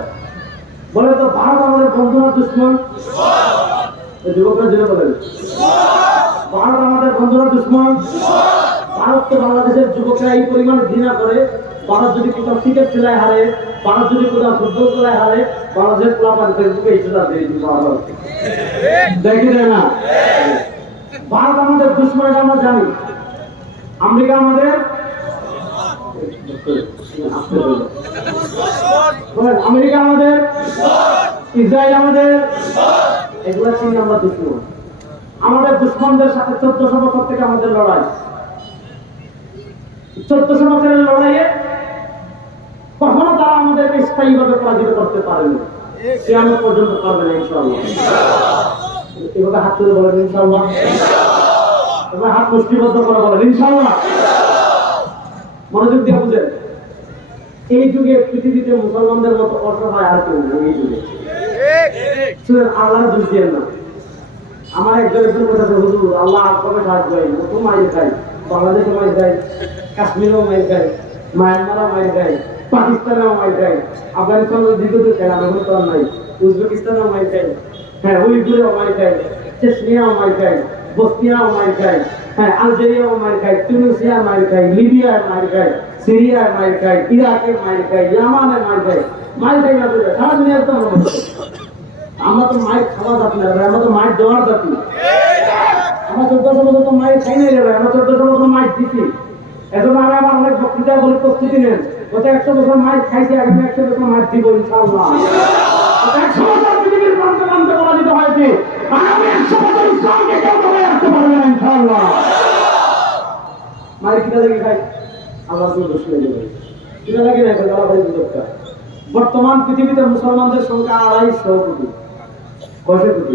বলে তো, ভারত আমাদের বন্ধু না দুশ্মন? যুবকরা জেনে বলেন, ভারত আমাদের বন্ধু না দুশ্মন? ভারতকে বাংলাদেশের যুবকরা এই পরিমাণে ঘৃণা করে, ভারত যদি কোথাও ক্রিকেট খেলায় হারে, ভারত যদি কোথাও ফুটবল খেলায় হারে, বাংলাদেশের প্লাপার ফেসবুকে এই সেটা দেখে দেয় না। ভারত আমাদের দুশ্মন, এটা আমরা জানি। আমেরিকা আমাদের, আমেরিকা আমাদের, ইসরায়েল আমাদের, এগুলো চিনি আমরা দুশ্মন। আমাদের দুশ্মনদের সাথে 1400 বছর থেকে আমাদের লড়াই। 1400 বছরের লড়াইয়ে কখনো তারা আমাদেরকে স্থায়ীভাবে পরাজিত করতে পারেনি, কিয়ামত পর্যন্ত পারবে না ইনশাআল্লাহ। এভাবে হাত তুলে বলেন ইনশাআল্লাহ। এবার হাত মুষ্টিবদ্ধ করে বলেন ইনশাআল্লাহ। মনোযোগ দিয়ে বুঝেন, এই যুগে পৃথিবীতে মুসলমানদের মতো অসহায় আর কেউ নেই। এই যুগে শুনেন, আল্লাহর দোষ দিয়েন না। আমার একজন কথা, হুজুর আল্লাহ আর কবে সাহায্য হয়? কত মাইর খাই, বাংলাদেশে মাইর খাই, কাশ্মীরেও মাইর খাই, মায়ানমারও মাইর খাই, পাকিস্তানেও মাইর খাই, আফগানিস্তানের দিকে খাই, আমি করার নাই, উজবেকিস্তানেও মাইর খাই, হ্যাঁ উইগুরেও মাইর খাই, চেচনিয়াও মাইর খাই, বসনিয়াও মাইর খাই, হ্যাঁ আলজেরিয়াও মাইর খাই, তিউনিসিয়া মাইর খাই, লিবিয়ায় মাইর খাই, সিরিয়ায় মাইর খাই, ইরাকে মাইর খাই, ইয়ামানে মাইর খাই, মাইর খাই না সারা দুনিয়ার তো আমরা তো মাইর খাওয়া জাতি না, আমরা তো মাইর দেওয়ার জাতি। আমরা 1400 বছর তো মাইর খাই নাই রে ভাই, আমরা 1400 বছর মাইর দিচ্ছি। এখন আমি আমার অনেক বক্তৃতা বলে প্রস্তুতি নেন, গত 100 বছর মাইর খাইছি, আগামী 100 বছর মাইর দিব ইনশাআল্লাহ। 100 বছর পৃথিবীর প্রান্তে প্রান্তে পরাজিত হয়েছে, আগামী 100 বছর ইসলামকে কেউ ধরে রাখতে পারবে না ইনশাআল্লাহ। মাইর কিটা লেগে খাই, আল্লাহ তো দোষ লেগে যাবে, কিটা লাগে না এখন আলাদা বিরক্ত। বর্তমান পৃথিবীতে মুসলমানদের সংখ্যা 250 কোটি। কয়শো কোটি?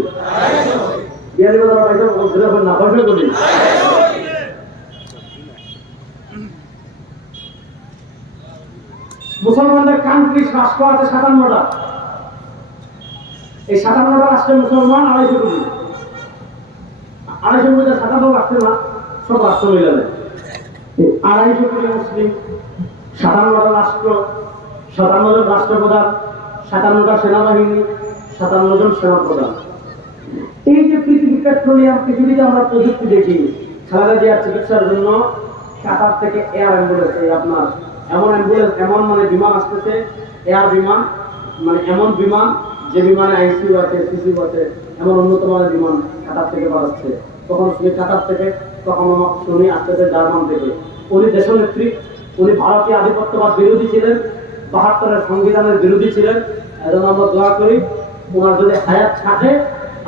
বিয়ালি বাজার পয়সা ঘুরে না, 250 কোটি। মুসলমানদের কান্ট্রি রাষ্ট্র আছে 57টা। এই 57টা রাষ্ট্রের মুসলমান 250 কোটি। 250 কোটি 57 রাষ্ট্রে না, সব রাষ্ট্র মিলে নেয় 250 কোটি মুসলিম, 57টা রাষ্ট্র, 57 জন রাষ্ট্রপ্রধান, 57টা সেনাবাহিনী, 57 জন সেনাপ্রধান। এই যে পৃথিবী পেট্রোলিয়াম, পৃথিবীতে আমরা প্রযুক্তি দেখি, খালেদা জিয়ার চিকিৎসার জন্য কাতার থেকে এয়ার অ্যাম্বুলেন্স, আপনার এমন অ্যাম্বুলেন্স, এমন মানে বিমান আসতেছে, এয়ার বিমান, মানে এমন বিমান যে বিমানে আইসিইউ আছে, সিসিউ আছে, এমন উন্নত মানের বিমান কাতার থেকে পাঠাচ্ছে। তখন শুনি কাতার থেকে, তখন শুনি আসতেছে জার্মান থেকে। উনি দেশনেত্রী, উনি ভারতীয় আধিপত্যবাদ বিরোধী ছিলেন, ৭২-এর সংবিধানের বিরোধী ছিলেন। এজন্য আমরা দোয়া করি ওনার যদি হায়াত থাকে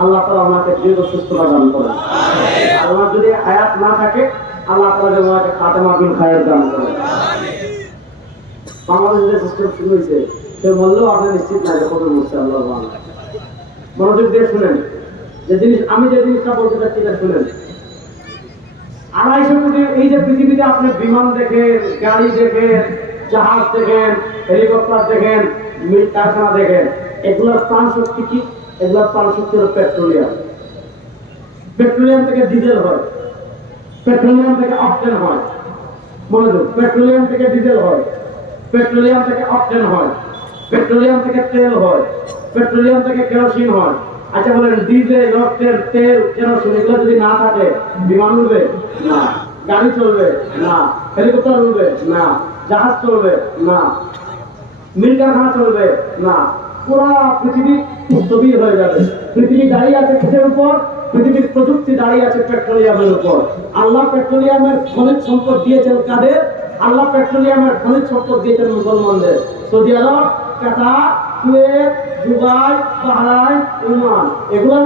আল্লাহ তাআলা ওনাকে দীর্ঘ সুস্থতা দান করেন, আর ওনার যদি হায়াত না থাকে আল্লাহ তাআলা যেন ওনাকে খাতেমা বিল খায়ের দান করেন। বাংলাদেশের যে সিস্টেম শুরু হয়েছে সে মূল্যও আপনি নিশ্চিত নাই কবে বলছে আল্লাহ। মনোযোগ দিয়ে শুনেন, যে জিনিস আমি যে জিনিসটা বলতে চাচ্ছি এটা শুনেন। ২৫০ কোটি, এই যে পৃথিবীতে আপনি বিমান দেখেন, গাড়ি দেখেন, জাহাজ দেখেন, হেলিকপ্টার দেখেন, মিল কারখানা দেখেন, এগুলোর প্রাণ শক্তি কি? এগুলোর প্রাণ শক্তি হলো পেট্রোলিয়াম। পেট্রোলিয়াম থেকে ডিজেল হয়, পেট্রোলিয়াম থেকে অকটেন হয়। মনোযোগ, পেট্রোলিয়াম থেকে ডিজেল হয়, পেট্রোলিয়াম থেকে অকটেন হয়, পেট্রোলিয়াম থেকে তেল হয়, পেট্রোলিয়াম থেকে কেরোসিন হয়। আচ্ছা বলেন, ডিজেল, অকটেন, তেল, কেরোসিন এগুলো যদি না থাকে বিমান উড়বে না, গাড়ি চলবে না, হেলিকপ্টার উড়বে না, জাহাজ চলবে না, মিল কারখানা চলবে না, পুরা পৃথিবী স্থবির হয়ে যাবে। পৃথিবী দাঁড়িয়ে আছে কিসের উপর? পৃথিবীর প্রযুক্তি দাঁড়িয়ে আছে পেট্রোলিয়ামের উপর। আল্লাহ পেট্রোলিয়ামের খনিজ সম্পদ দিয়েছেন কাদের? আল্লাহ পেট্রোলিয়ামের খনিজ সম্পদ দিয়েছেন মুসলমানদের। সৌদি আরব, কাতার, কুয়েত, দুবাই, বাহরাইন, ওমান, এগুলোর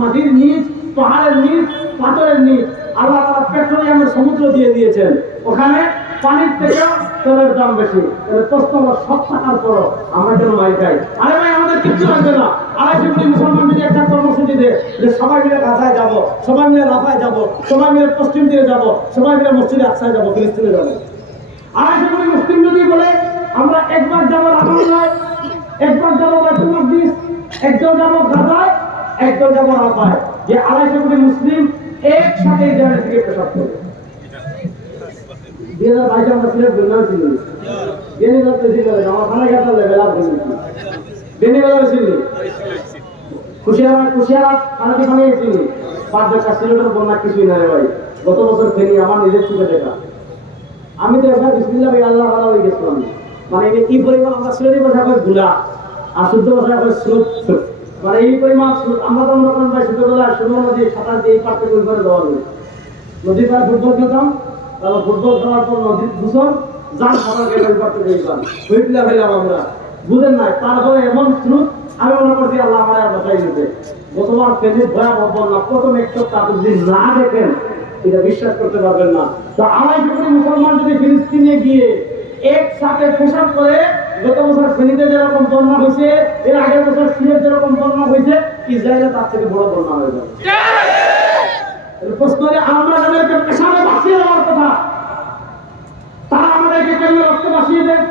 মাটির নিচ, পাহাড়ের নিচ, পাথরের নিচ আল্লাহ তাআলা পেট্রোলিয়ামের সমুদ্র দিয়ে দিয়েছেন। ওখানে পানির থেকে তেলের দাম বেশি। তাহলে প্রশ্ন হলো, সব টাকার পরও আমরা কেন মাই খাই? আরে ভাই, আমাদের কিচ্ছু লাগবে না। ২৫০ কোটি মুসলমান যদি একটা কর্মসূচি দেয় যে সবাই মিলে গাজায় যাব, সবাই মিলে রাফায় যাব, সবাই মিলে পশ্চিম তীরে যাব, সবাই মিলে মসজিদে আকসায় যাব, ফিলিস্তিনে যাব। ২৫০ কোটি মুসলিম যদি বলে আমরা একবার যাবো রাফায়, একবার যাবো বাইতুল মাকদিস, একজন যাবো গাজায়, একজন যাবো রাফায়, যে ২৫০ কোটি মুসলিম একসাথে এই জায়গা থেকে পেশাব করবে। ২০২২ আমরা সিলেট বললাম ছিল বেনি ধরতে ছিল আমার খানা খেতার লেভেল আর বলেছি বেনি বেলার ছিল কুশিয়ারা পানাটি পানি ছিল ৫ দেখা সিলেটের বন্যা কিছুই না রে ভাই। গত বছর ফেনি আমার নিজের চোখে দেখা। আমি তো একবার বিসমিল্লাহ ভাই আল্লাহ ভালো হয়ে গেছিলাম। মানে এই পরিমাণ আমরা সিলেটি ভাষা করে গুলা আর শুদ্ধ ভাষা করে স্রোত, মানে এই পরিমাণ আমরা তো অন্যরকম ভাই ছোটবেলা সুন্দর নদী সাঁতার দিয়ে এই পার থেকে ওই পারে দেওয়া যায়। নদীর পাড়ে ফুটবল খেলতাম, তারপর ফুটবল খেলার পর নদীর দূষণ যান সাঁতার খেলে ওই পার থেকে এইবার হইতলা ফেলাম আমরা, বুঝেন নাই। তারপরে এমন স্রোত আমি মনে করছি আল্লাহ আমার আর বাঁচাই দিতে। গতবার ফেনীর ভয়াবহ বন্যা, কত মেট্রো তা যদি না দেখেন এটা বিশ্বাস করতে পারবেন না। তো ২৫০ কোটি মুসলমান যদি ফিলিস্তিনে গিয়ে একসাথে পোশাক করে, গত বছর ফেনীতে যেরকম বন্যা হয়েছে, এর আগের বছর সিলেট যেরকম বন্যা হয়েছে, ইসরায়েলে তার থেকে বড় বন্যা হয়ে যাবে। প্রশ্ন হলে আমরা যাদেরকে পেশাবে বাঁচিয়ে দেওয়ার কথা, তারা আমাদেরকে কেন রক্ত বাঁচিয়ে দেয়?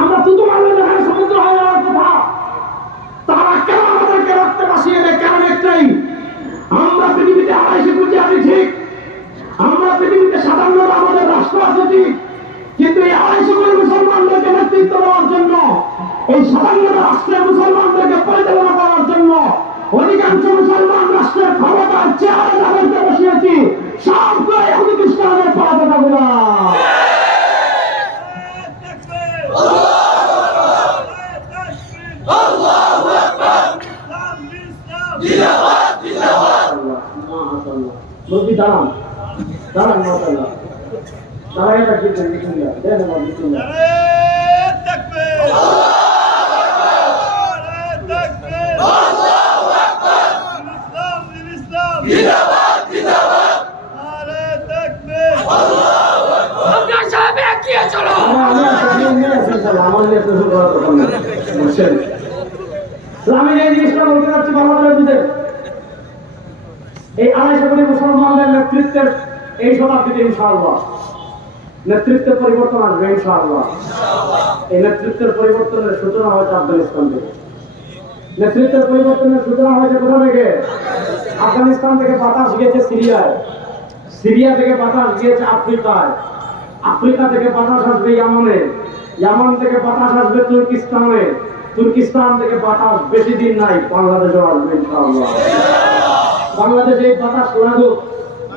আমরা তুতো মারলে যেখানে সমুদ্র হয়ে যাওয়ার কথা, তারা কেন আমাদেরকে রক্ত বাঁচিয়ে দেয়? কারণ একটাই, আমরা পৃথিবীতে ২৫০ কোটি আছি ঠিক, আমরা পৃথিবীতে সাধারণ আমাদের রাষ্ট্র আছে ঠিক, কিন্তু এই ২৫০ কোটি মুসলমানদেরকে নেতৃত্ব দেওয়ার জন্য, এই সাধারণ রাষ্ট্রের মুসলমানদেরকে পরিচালনা করার জন্য অধিকাংশ মুসলমান রাষ্ট্রের ক্ষমতার চেয়ারে যাদেরকে বসিয়েছি সবগুলো ইহুদি খ্রিস্টানদের পরাজয় গুলা। দাঁড়ান দাঁড়ান মাশাআল্লাহ, দাঁড়াই থাকবেন, বিসমিল্লাহ দেন আমার বিসমিল্লাহ। আমি যে জিনিসটা বলতে চাচ্ছি ভালো করে বুঝেন, এই ২৫০ কোটি মুসলমানদের নেতৃত্বের এই শতাব্দীতে ইনশাআল্লাহ নেতৃত্বের পরিবর্তন আসবে ইনশাআল্লাহ। এই নেতৃত্বের পরিবর্তনের সূচনা হয়েছে আফগানিস্তান থেকে। নেতৃত্বের পরিবর্তনের সূচনা হয়েছে কোথা থেকে? আফগানিস্তান থেকে বাতাস গিয়েছে সিরিয়ায়, সিরিয়া থেকে বাতাস গিয়েছে আফ্রিকায়, আফ্রিকা থেকে বাতাস আসবে ইয়ামনে, ইয়ামন থেকে বাতাস আসবে তুর্কিস্তানে, তুর্কিস্তান থেকে বাতাস বেশি দিন নাই বাংলাদেশে আসবে ইনশাআল্লাহ। বাংলাদেশে এই বাতাস লাগুক,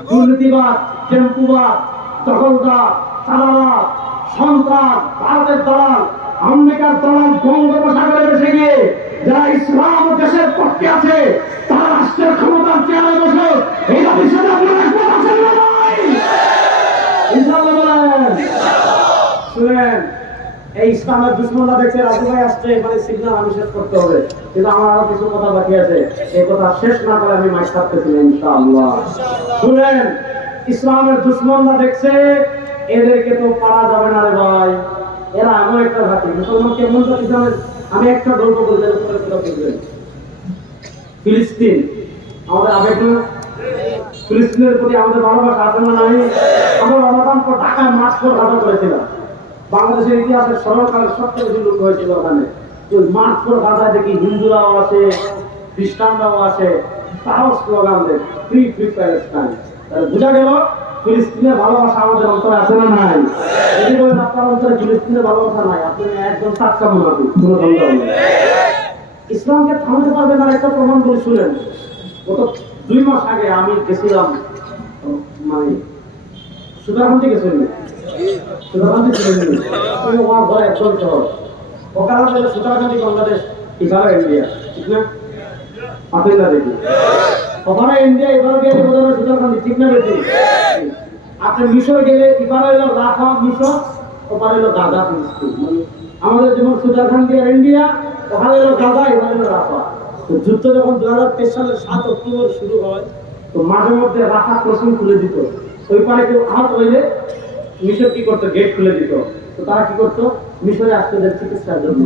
দুর্নীতিবাদ, টেম্পুবাদ, দখলদার, চাঁদাবাদ, সন্ত্রাস, ভারতের দালাল আমেরিকার তলায় বঙ্গোপসাগরে বসে গিয়ে যারা ইসলাম ও দেশের পক্ষে আছে তারা রাষ্ট্রের ক্ষমতার চেয়ারে বসে এই জাতির সাথে আপনারা একমত আছেন না ভাই? ইনশাআল্লাহ বলেন। শুনেন, এই ইসলামের দুশ্মনরা দেখছে রাজু ভাই আসছে, মানে সিগন্যাল আমি শেষ করতে হবে, কিন্তু আমার আরো কিছু কথা বাকি আছে। এই কথা শেষ না করে আমি মাইক থাকতেছি না ইনশাআল্লাহ। শুনেন, ইসলামের দুশ্মনরা দেখছে এদেরকে তো পারা যাবে না রে ভাই, এরা এমন একটা জাতি। মুসলমান কেমন জাতি জানেন? আমি একটা গল্প বলতে বলবেন। ফিলিস্তিন আমাদের আবেগ না? ফিলিস্তিনের প্রতি আমাদের ভালোবাসা আছে না নাই? আমরা রমাদান পর ঢাকায় মার্চ করে ঘাটা করেছিলাম। বাংলাদেশের ইতিহাসের সরকারের সবচেয়ে বেশি লোক হয়েছিল ওখানে। ওই মার্চ করে ঘাটায় দেখি হিন্দুরাও আছে, খ্রিস্টানরাও আছে, তারাও স্লোগান দেয় ফ্রি ফ্রি প্যালেস্টাইন। বোঝা গেল ফিলিস্তিনের ভালোবাসা আমাদের অন্তরে আছে না নাই? যদি বলেন আপনার অন্তরে ফিলিস্তিনের ভালোবাসা নাই, আপনি একদম টাটকা মুনাফিক, কোনো সন্দেহ নেই। ইসলামকে থামাতে পারবে না একটা প্রমাণ করে শুনেন। গত 2 মাস আগে আমি গেছিলাম, মানে সুতারকান্দি গেছিলাম, সুতারকান্দি ছিলেন আমার ঘরে একদম শহর। ওখানে গেলে সুতারকান্দি বাংলাদেশ, এখানে ইন্ডিয়া, ঠিক না? আপনি না দেখি ওখানে ইন্ডিয়া, এবার গেলে বোধহয় সুতারকান্দি, ঠিক না বেশি? আপনি মিশর গেলে এবার হলো রাফা মিশর, ওপার হলো গাজা ফিলিস্তিন। আমাদের যেমন সুতারকান্দি আর ইন্ডিয়া, ওখানে হলো গাজা, এবার হলো রাফা। তো যুদ্ধ যখন 2023 সালের 7 অক্টোবর শুরু হয়, তো মাঝে মধ্যে রাফা ক্রসিং খুলে দিত। ওই পারে কেউ আহত হইলে মিশর কি করতো? গেট খুলে দিত। তো তারা কি করতো? মিশরে আসতে দেয় চিকিৎসার জন্য।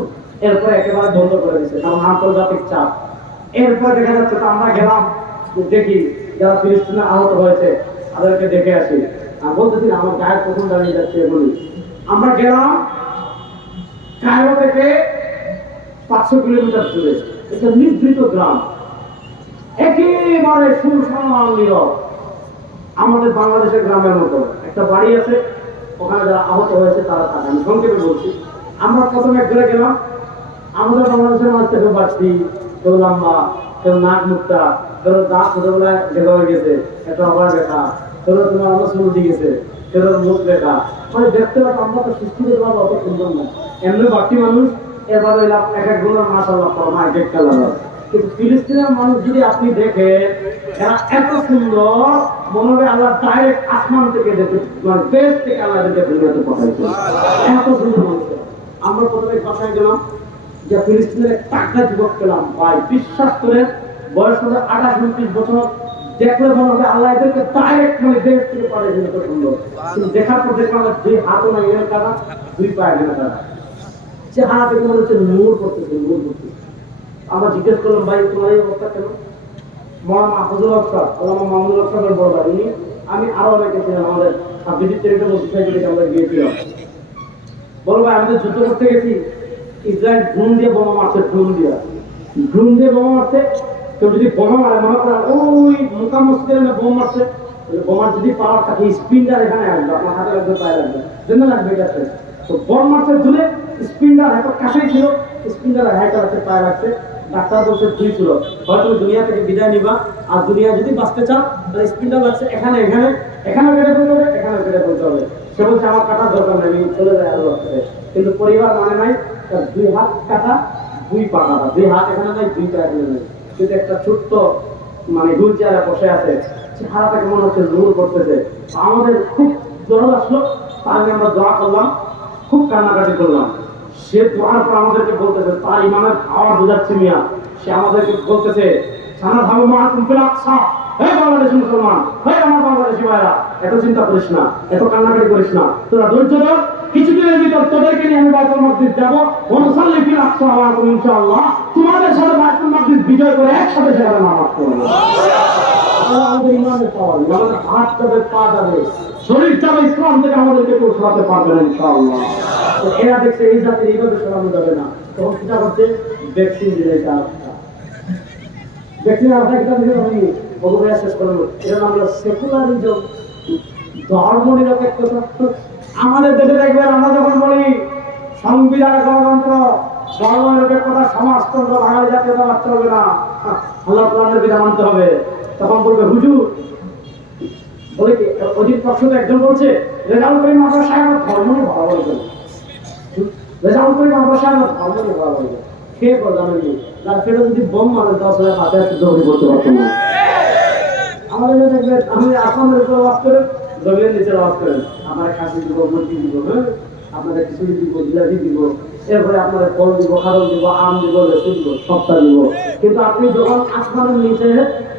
এরপর একেবারে বন্ধ করে দিচ্ছে, কারণ আন্তর্জাতিক চাপ। এরপর দেখা যাচ্ছে তো আমরা গেলাম, দেখি যারা ফিলিস্তিনে আহত হয়েছে তাদেরকে দেখে আসি। আমি বলতেছি আমার গায়ের প্রথম দাঁড়িয়ে যাচ্ছে এগুলি। আমরা গেলাম কায়রো থেকে 500 কিলোমিটার দূরে, একটা নিভৃত গ্রাম, একেবারে সুনসান নীরব। আমাদের বাংলাদেশের গ্রামের মতো একটা বাড়ি আছে, ওখানে যারা আহত হয়েছে তারা থাকে। আমি সংক্ষেপে বলছি। আমরা প্রথমে ঘুরে গেলাম, আমাদের বাংলাদেশের মানুষ কেউ বাড়ছি, কেউ লম্বা, কেউ নাক মুখটা, কেউ দাঁত ছোটবেলায় দেখা হয়ে গেছে, একটা অবার দেখা, কেউ তোমার আমার শুরু দিয়ে গেছে, কেউ মুখ দেখা, মানে দেখতে পাবো আমরা তো সৃষ্টি করতে পারবো অত সুন্দর না। এমনি বাকি মানুষ এবার হইলাম এক এক গুণের মাশাআল্লাহ ফরমা এক এক কালার। কিন্তু ফিলিস্তিনের মানুষ যদি আপনি দেখেন, এরা এত সুন্দর, মনে হবে আল্লাহ ডাইরেক্ট আসমান থেকে দেখে, মানে দেশ থেকে আল্লাহ দেখে দুনিয়াতে পাঠাইছে, এত সুন্দর মানুষ। আমরা প্রথমে বাসায় গেলাম, যে ফিলিস্তিনের এক টাকা যুবক পেলাম ভাই, বিশ্বাস করে বয়স হবে 28-29 বছর, দেখলে মনে হবে আল্লাহ এদেরকে ডাইরেক্ট মানে দেশ থেকে পাঠিয়েছে, এত সুন্দর। কিন্তু দেখার পর দেখলাম যে হাতও নাই এর কাটা, 2 পায়ে গেলে কাটা, সে হাত থেকে মনে হচ্ছে নূর করতেছে, নূর করতেছে। আমরা জিজ্ঞেস করলাম ভাই তোমার এই অবস্থা কেন? মৌলানা মাহফুজুল হক সাহেব, আল্লামা মাহমুদুল হক সাহেবের বড় ভাই, উনি, আমি আরো অনেকে ছিলাম, আমাদের সাবজেক্ট টেরিটরি সোসাইটিতে আমরা গিয়েছিলাম। বলো ভাই আমি তো যুদ্ধ করতে গেছি, ইসরায়েল ড্রোন দিয়ে বোমা মারছে, ড্রোন দিয়ে বোমা মারছে। কেউ যদি বোমা মারে, মনে করেন ওই মুকা মসজিদের বোমা মারছে, বোমার যদি পাওয়ার থাকে স্পিনটার এখানে আসবে, আপনার হাতে লাগবে, পায়ে লাগবে, জন্য লাগবে, এটা আছে। তো বল মারছে দূরে, স্পিনটার হয়তো কাছেই ছিল, স্পিনটার হাইটা আছে, পায়ে লাগছে। ডাক্তার বলছে 2 ছিল, হয়তো দুনিয়া থেকে বিদায় নিবা, আর দুনিয়া যদি বাঁচতে চান তাহলে স্পিনটা লাগছে এখানে, এখানে এখানে কেটে ফেলতে হবে, এখানে কেটে ফেলতে হবে। সে বলছে আমার কাটার দরকার নেই, আমি চলে যাই আল্লাহ কাছে। কিন্তু পরিবার মানে নাই, তার 2 হাত কাটা, 2 পা কাটা, 2 হাত এখানে নাই, 2 পা এখানে নাই। কিন্তু একটা ছোট্ট মানে হুইল চেয়ারে বসে আছে, সে হারাটাকে মনে হচ্ছে নূর করতেছে। আমাদের খুব দরদ আসলো, তাহলে আমরা দোয়া করলাম, খুব কান্নাকাটি করলাম। সে দোয়ার পর আমাদেরকে বলতেছে, তার ইমানের আওয়াজ বোঝাচ্ছে মিয়া, সে আমাদেরকে বলতেছে সানা ধামো মা তুমি ফেলাচ্ছা, হে বাংলাদেশি মুসলমান, হে আমার বাংলাদেশি ভাইরা, এত চিন্তা করিস না, এত কান্নাকাটি করিস না, তোরা ধৈর্য ধর, কিছুদিনের ভিতর তোদেরকে নিয়ে আমি বাইতুল মাকদিস যাবো, ওয়ানুসাল্লি ফিল আকসা ওয়ালাকুম ইনশাআল্লাহ, তোমাদের সাথে বাইতুল মাকদিস বিজয় করে একসাথে সেখানে নামাজ পড়বো। আমাদের ইমানের পাওয়ার, আমাদের হাত যাবে, পা যাবে, শরীর যাবে, ইসলাম থেকে আমাদেরকে কেউ সরাতে পারবে না ইনশাআল্লাহ। তো এরা দেখছে এই জাতির এইভাবে সরানো যাবে না, তখন সেটা হচ্ছে ভ্যাকসিন দিলে, ভ্যাকসিন আপনার কিতাব থেকে আমি বলবো শেষ করবো। এটা নাম হলো সেকুলারিজম, ধর্ম নিরপেক্ষতা। আমাদের দেশে দেখবেন আমরা যখন বলি সংবিধান, গণতন্ত্র, ধর্ম নিরপেক্ষতা, সমাজতন্ত্র, বাঙালি জাতীয়তাবাদ চলবে না, আল্লাহ কোরআনের বিধান মানতে হবে, তখন বলবে হুজুর, বলে কি অজিত পক্ষে একজন বলছে রেজাউল করিম আপনার সাহেব ধর্ম নিয়ে ভালো বলছেন, রেজাল্ট করে মা বসে আমার ভালো লাগে খেয়ে পড়ে জানেন কি তার ফেলে যদি বোম মারেন তাও আসলে হাতে হাতে দৌড়ে করতে পারতো না। আমাদের দেখবেন আমি আপনাদের উপর ওয়াজ করে জমির নিচে ওয়াজ করেন আমার খাসি দিব মুরগি দিব, হ্যাঁ আপনাদের খিচুড়ি দিব, জিলাপি দিব, এরপরে আপনাদের ফল দিব, খারল দিব, আম দিব, লেসু দিব, সবটা দিব। কিন্তু আপনি যখন আসমানের নিচে,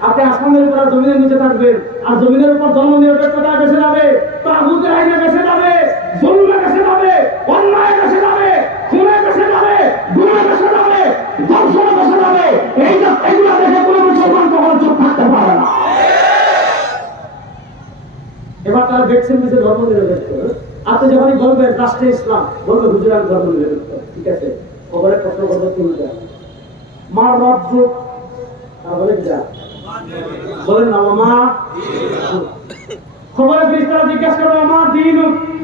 আপনি আসমানের উপর জমিনের নিচে থাকবেন আর জমিনের উপর জন্ম নিরপেক্ষতা বেঁচে যাবে, তাগুতের আইনে বেঁচে যাবে, জুলমে বেঁচে যাবে, অন্যায় বেঁচে যাবে, খুনে বেঁচে যাবে, গুণে বেঁচে যাবে, দর্শনে বেঁচে যাবে। এইগুলো দেখে কোনো মুসলমান কখনো চুপ থাকতে পারে না। এবার তারা দেখছেন যে ধর্ম নিরপেক্ষ। আপনি যখনই বলবেন রাষ্ট্রে ইসলাম, বলবে হুজুর আমি ধর্ম নিরপেক্ষ, ঠিক আছে। খবরে প্রশ্ন করবে তিনটা, মার রব যুগ, তারপরে যা বলেন না মামা। খবরে ফিরিস্তারা জিজ্ঞাসা করবে আমার দিন,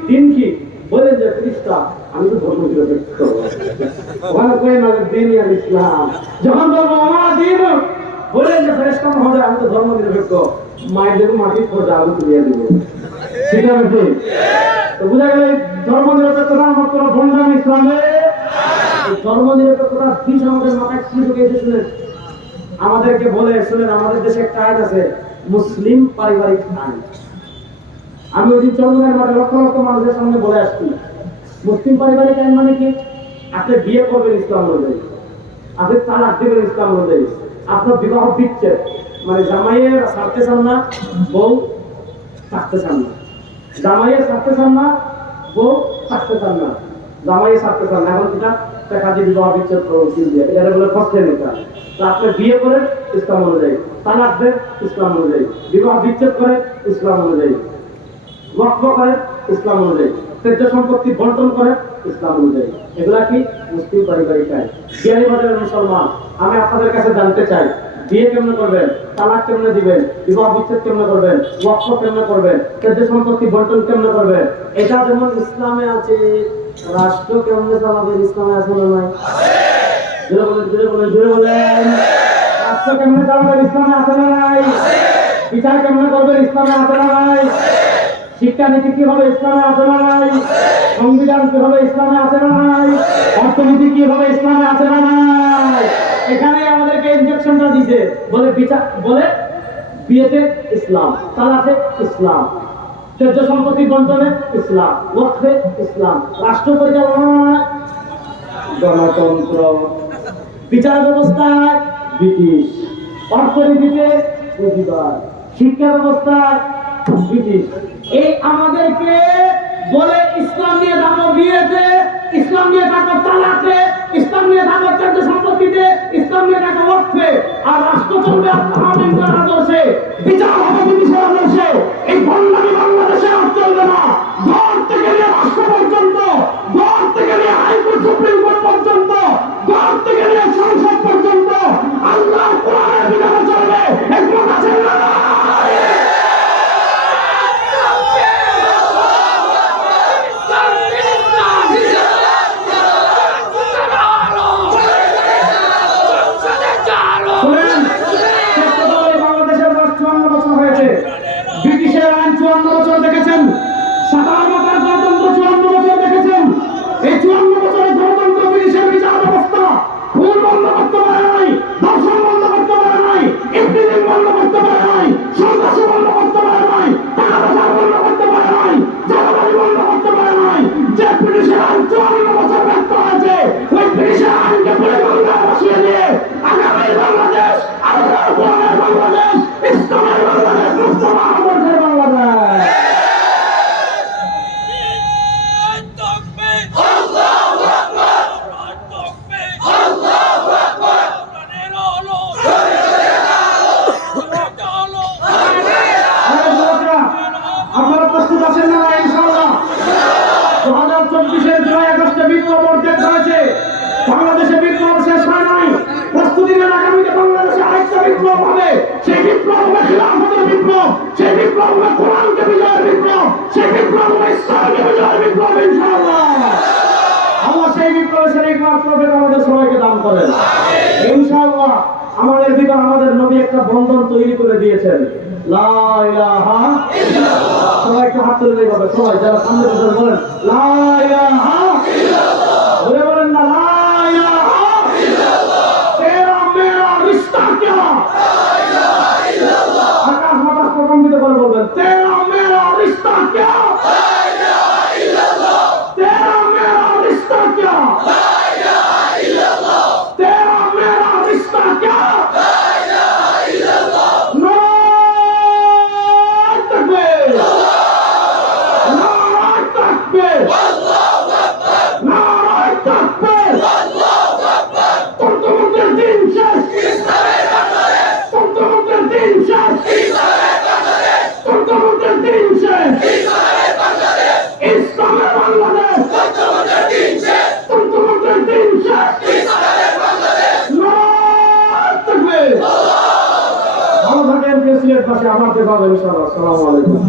দিন কি? বলেন যে ফিরিস্তা আমি তো ধর্ম নিরপেক্ষ। ওখানে কই না দিন আর ইসলাম। যখন বলবো আমার দিন, বলেন যে ফেরেশতা মহোদয় আমি তো ধর্ম নিরপেক্ষ, মায়ের দেবো মাটি খোঁজা আমি তুলিয়ে দিব, ঠিক আছে। তো বুঝা গেল ধর্ম নিরপেক্ষতা মাত্র ভণ্ডামি ইসলামে। ধর্ম নিরপেক্ষতার বিষ আমাদের মাথায় কি ঢুকেছে শুনেন। আমাদেরকে বলে শুনেন, আমাদের দেশে একটা আইন আছে মুসলিম পারিবারিক আইন। আমি ওই দিন চন্দ্রের মাঠে লক্ষ লক্ষ মানুষের সামনে বলে আসছি মুসলিম পারিবারিক আইন মানে কি? আপনি বিয়ে করবেন ইসলাম অনুযায়ী, আপনি তালাক দেবেন ইসলাম অনুযায়ী, আপনার বিবাহ বিচ্ছেদ মানে জামাইয়ের ছাড়তে চান না, বউ থাকতে চান না, জামাইয়ের ছাড়তে চান না, বউ থাকতে চান না, জামাইয়ের ছাড়তে চান না, এখন কিনা টাকা দিয়ে বিবাহ বিচ্ছেদ করুন, এটা বলে ফসলে নেতা। আপনি বিয়ে করেন ইসলাম অনুযায়ী, তালাক দেন ইসলাম অনুযায়ী, বিবাহ বিচ্ছেদ করেন ইসলাম অনুযায়ী, ওয়াকফ করেন ইসলাম অনুযায়ী, ত্যায্য সম্পত্তি বন্টন করেন ইসলাম অনুযায়ী। এগুলা কি মুসলিম পারিবারিক আইন। বিহারি বাজারের মুসলমান, আমি আপনাদের কাছে জানতে চাই বিয়ে কেমনে করবেন, তালাক কেমনে দিবেন, বিবাহ বিচ্ছেদ কেমনে করবেন, ওয়াকফ কেমনে করবেন, ত্যায্য সম্পত্তি বন্টন কেমনে করবেন? এটা যেমন ইসলামে আছে, রাষ্ট্র কেমনে চালাবেন ইসলামে আছে না নাই? জোরে বলেন, জোরে বলেন, জোরে বলেন। রাষ্ট্র কেমনে চালাবেন ইসলামে আছে না নাই? বিচার কেমনে করবেন ইসলামে আছে না নাই? শিক্ষানীতি কি হবে ইসলামে আছে না নাই? সংবিধান কি হবে ইসলামে আছে না নাই? অর্থনীতি কি হবে ইসলামে আছে না নাই? এখানে আমাদেরকে ইনজেকশনটা দিছে, বলে বিচার, বলে বিয়েতে ইসলাম, তালাকে ইসলাম, ত্যায্য সম্পত্তি বন্টনে ইসলাম, ওয়াকফে ইসলাম, রাষ্ট্র পরিচালনায় গণতন্ত্র, বিচার ব্যবস্থায় ব্রিটিশ, অর্থনীতিতে পুঁজিবাদ, শিক্ষা ব্যবস্থায় ব্রিটিশ। এই আমাদেরকে বলে ইসলাম নিয়ে থাকো বিয়েতে, ইসলাম নিয়ে থাকো তালাকে, ইসলাম নিয়ে থাকো ত্যায্য সম্পত্তিতে, ইসলাম নিয়ে থাকো ওয়াকফে, আর রাষ্ট্র চলবে আপনার আদর্শে, বিচার হবে ব্রিটিশের আদর্শে। এই ভণ্ডামি বাংলাদেশে আর চলবে না। ঘর থেকে নিয়ে রাষ্ট্র পর্যন্ত, ঘর থেকে নিয়ে হাইকোর্ট সুপ্রিম কোর্ট পর্যন্ত, ঘর থেকে নিয়ে সংসদ পর্যন্ত আল্লাহ কোরআনের বিধানে চলবে। একমত আছেন না? ব্রিটিশের আইন 54 বছর দেখেছেন, 57 গণতন্ত্র 54 বছর দেখেছেন। এই 54 বছরের গণতন্ত্র ব্রিটিশের বিচার ব্যবস্থা খুন বন্ধ করতে পারে নাই, ধর্ষণ বন্ধ করতে পারে নাই, ইফতিজিং বন্ধ করতে পারে নাই, সন্ত্রাসী বন্ধ করতে পারে নাই, টাকা পয়সা বন্ধ করতে পারে নাই, জালাবাজি বন্ধ করতে পারে নাই। যে ব্রিটিশের আইন 54 বছর ব্যর্থ হয়েছে, ওই ব্রিটিশের আইনকে পুরো বাংলায় বসিয়ে দিয়ে আগামী বাংলাদেশ আল্লাহর কোরআনের বাংলাদেশ, ইসলামের বাংলাদেশ, মুস্তফা আহমদের বাংলাদেশ। আপনারা প্রস্তুত আছেন না? ইনশাআল্লাহ 2024-এর জুলাই আগস্টে বিপ্লব অর্জন হয়েছে, বাংলাদেশে বিপ্লব শেষ হয় নাই। প্রস্তুতি নেন, আগামীতে বাংলাদেশে আরেকটা বিপ্লব হবে। সেই বিপ্লব হবে খিলাফতের বিপ্লব, সেই বিপ্লব হবে কোরআনকে বিজয়ের বিপ্লব, সেই বিপ্লব হবে ইসলামকে বিজয়ের বিপ্লব ইনশাআল্লাহ। আল্লাহ সেই বিপ্লবের শরীক মাত্র আমাদের সবাইকে দান করেন ইনশাআল্লাহ। আমাদের ভিতর আমাদের নবী একটা বন্ধন তৈরি করে দিয়েছেন, লা ইলাহা ইল্লাল্লাহ। সবাই একটু হাত তুলে নেবে, সবাই যারা সামনে বসে বলেন লা ইলাহা ইল্লাল্লাহ। আবার দেখা হবে ইনশাআল্লাহ। আসসালামু আলাইকুম।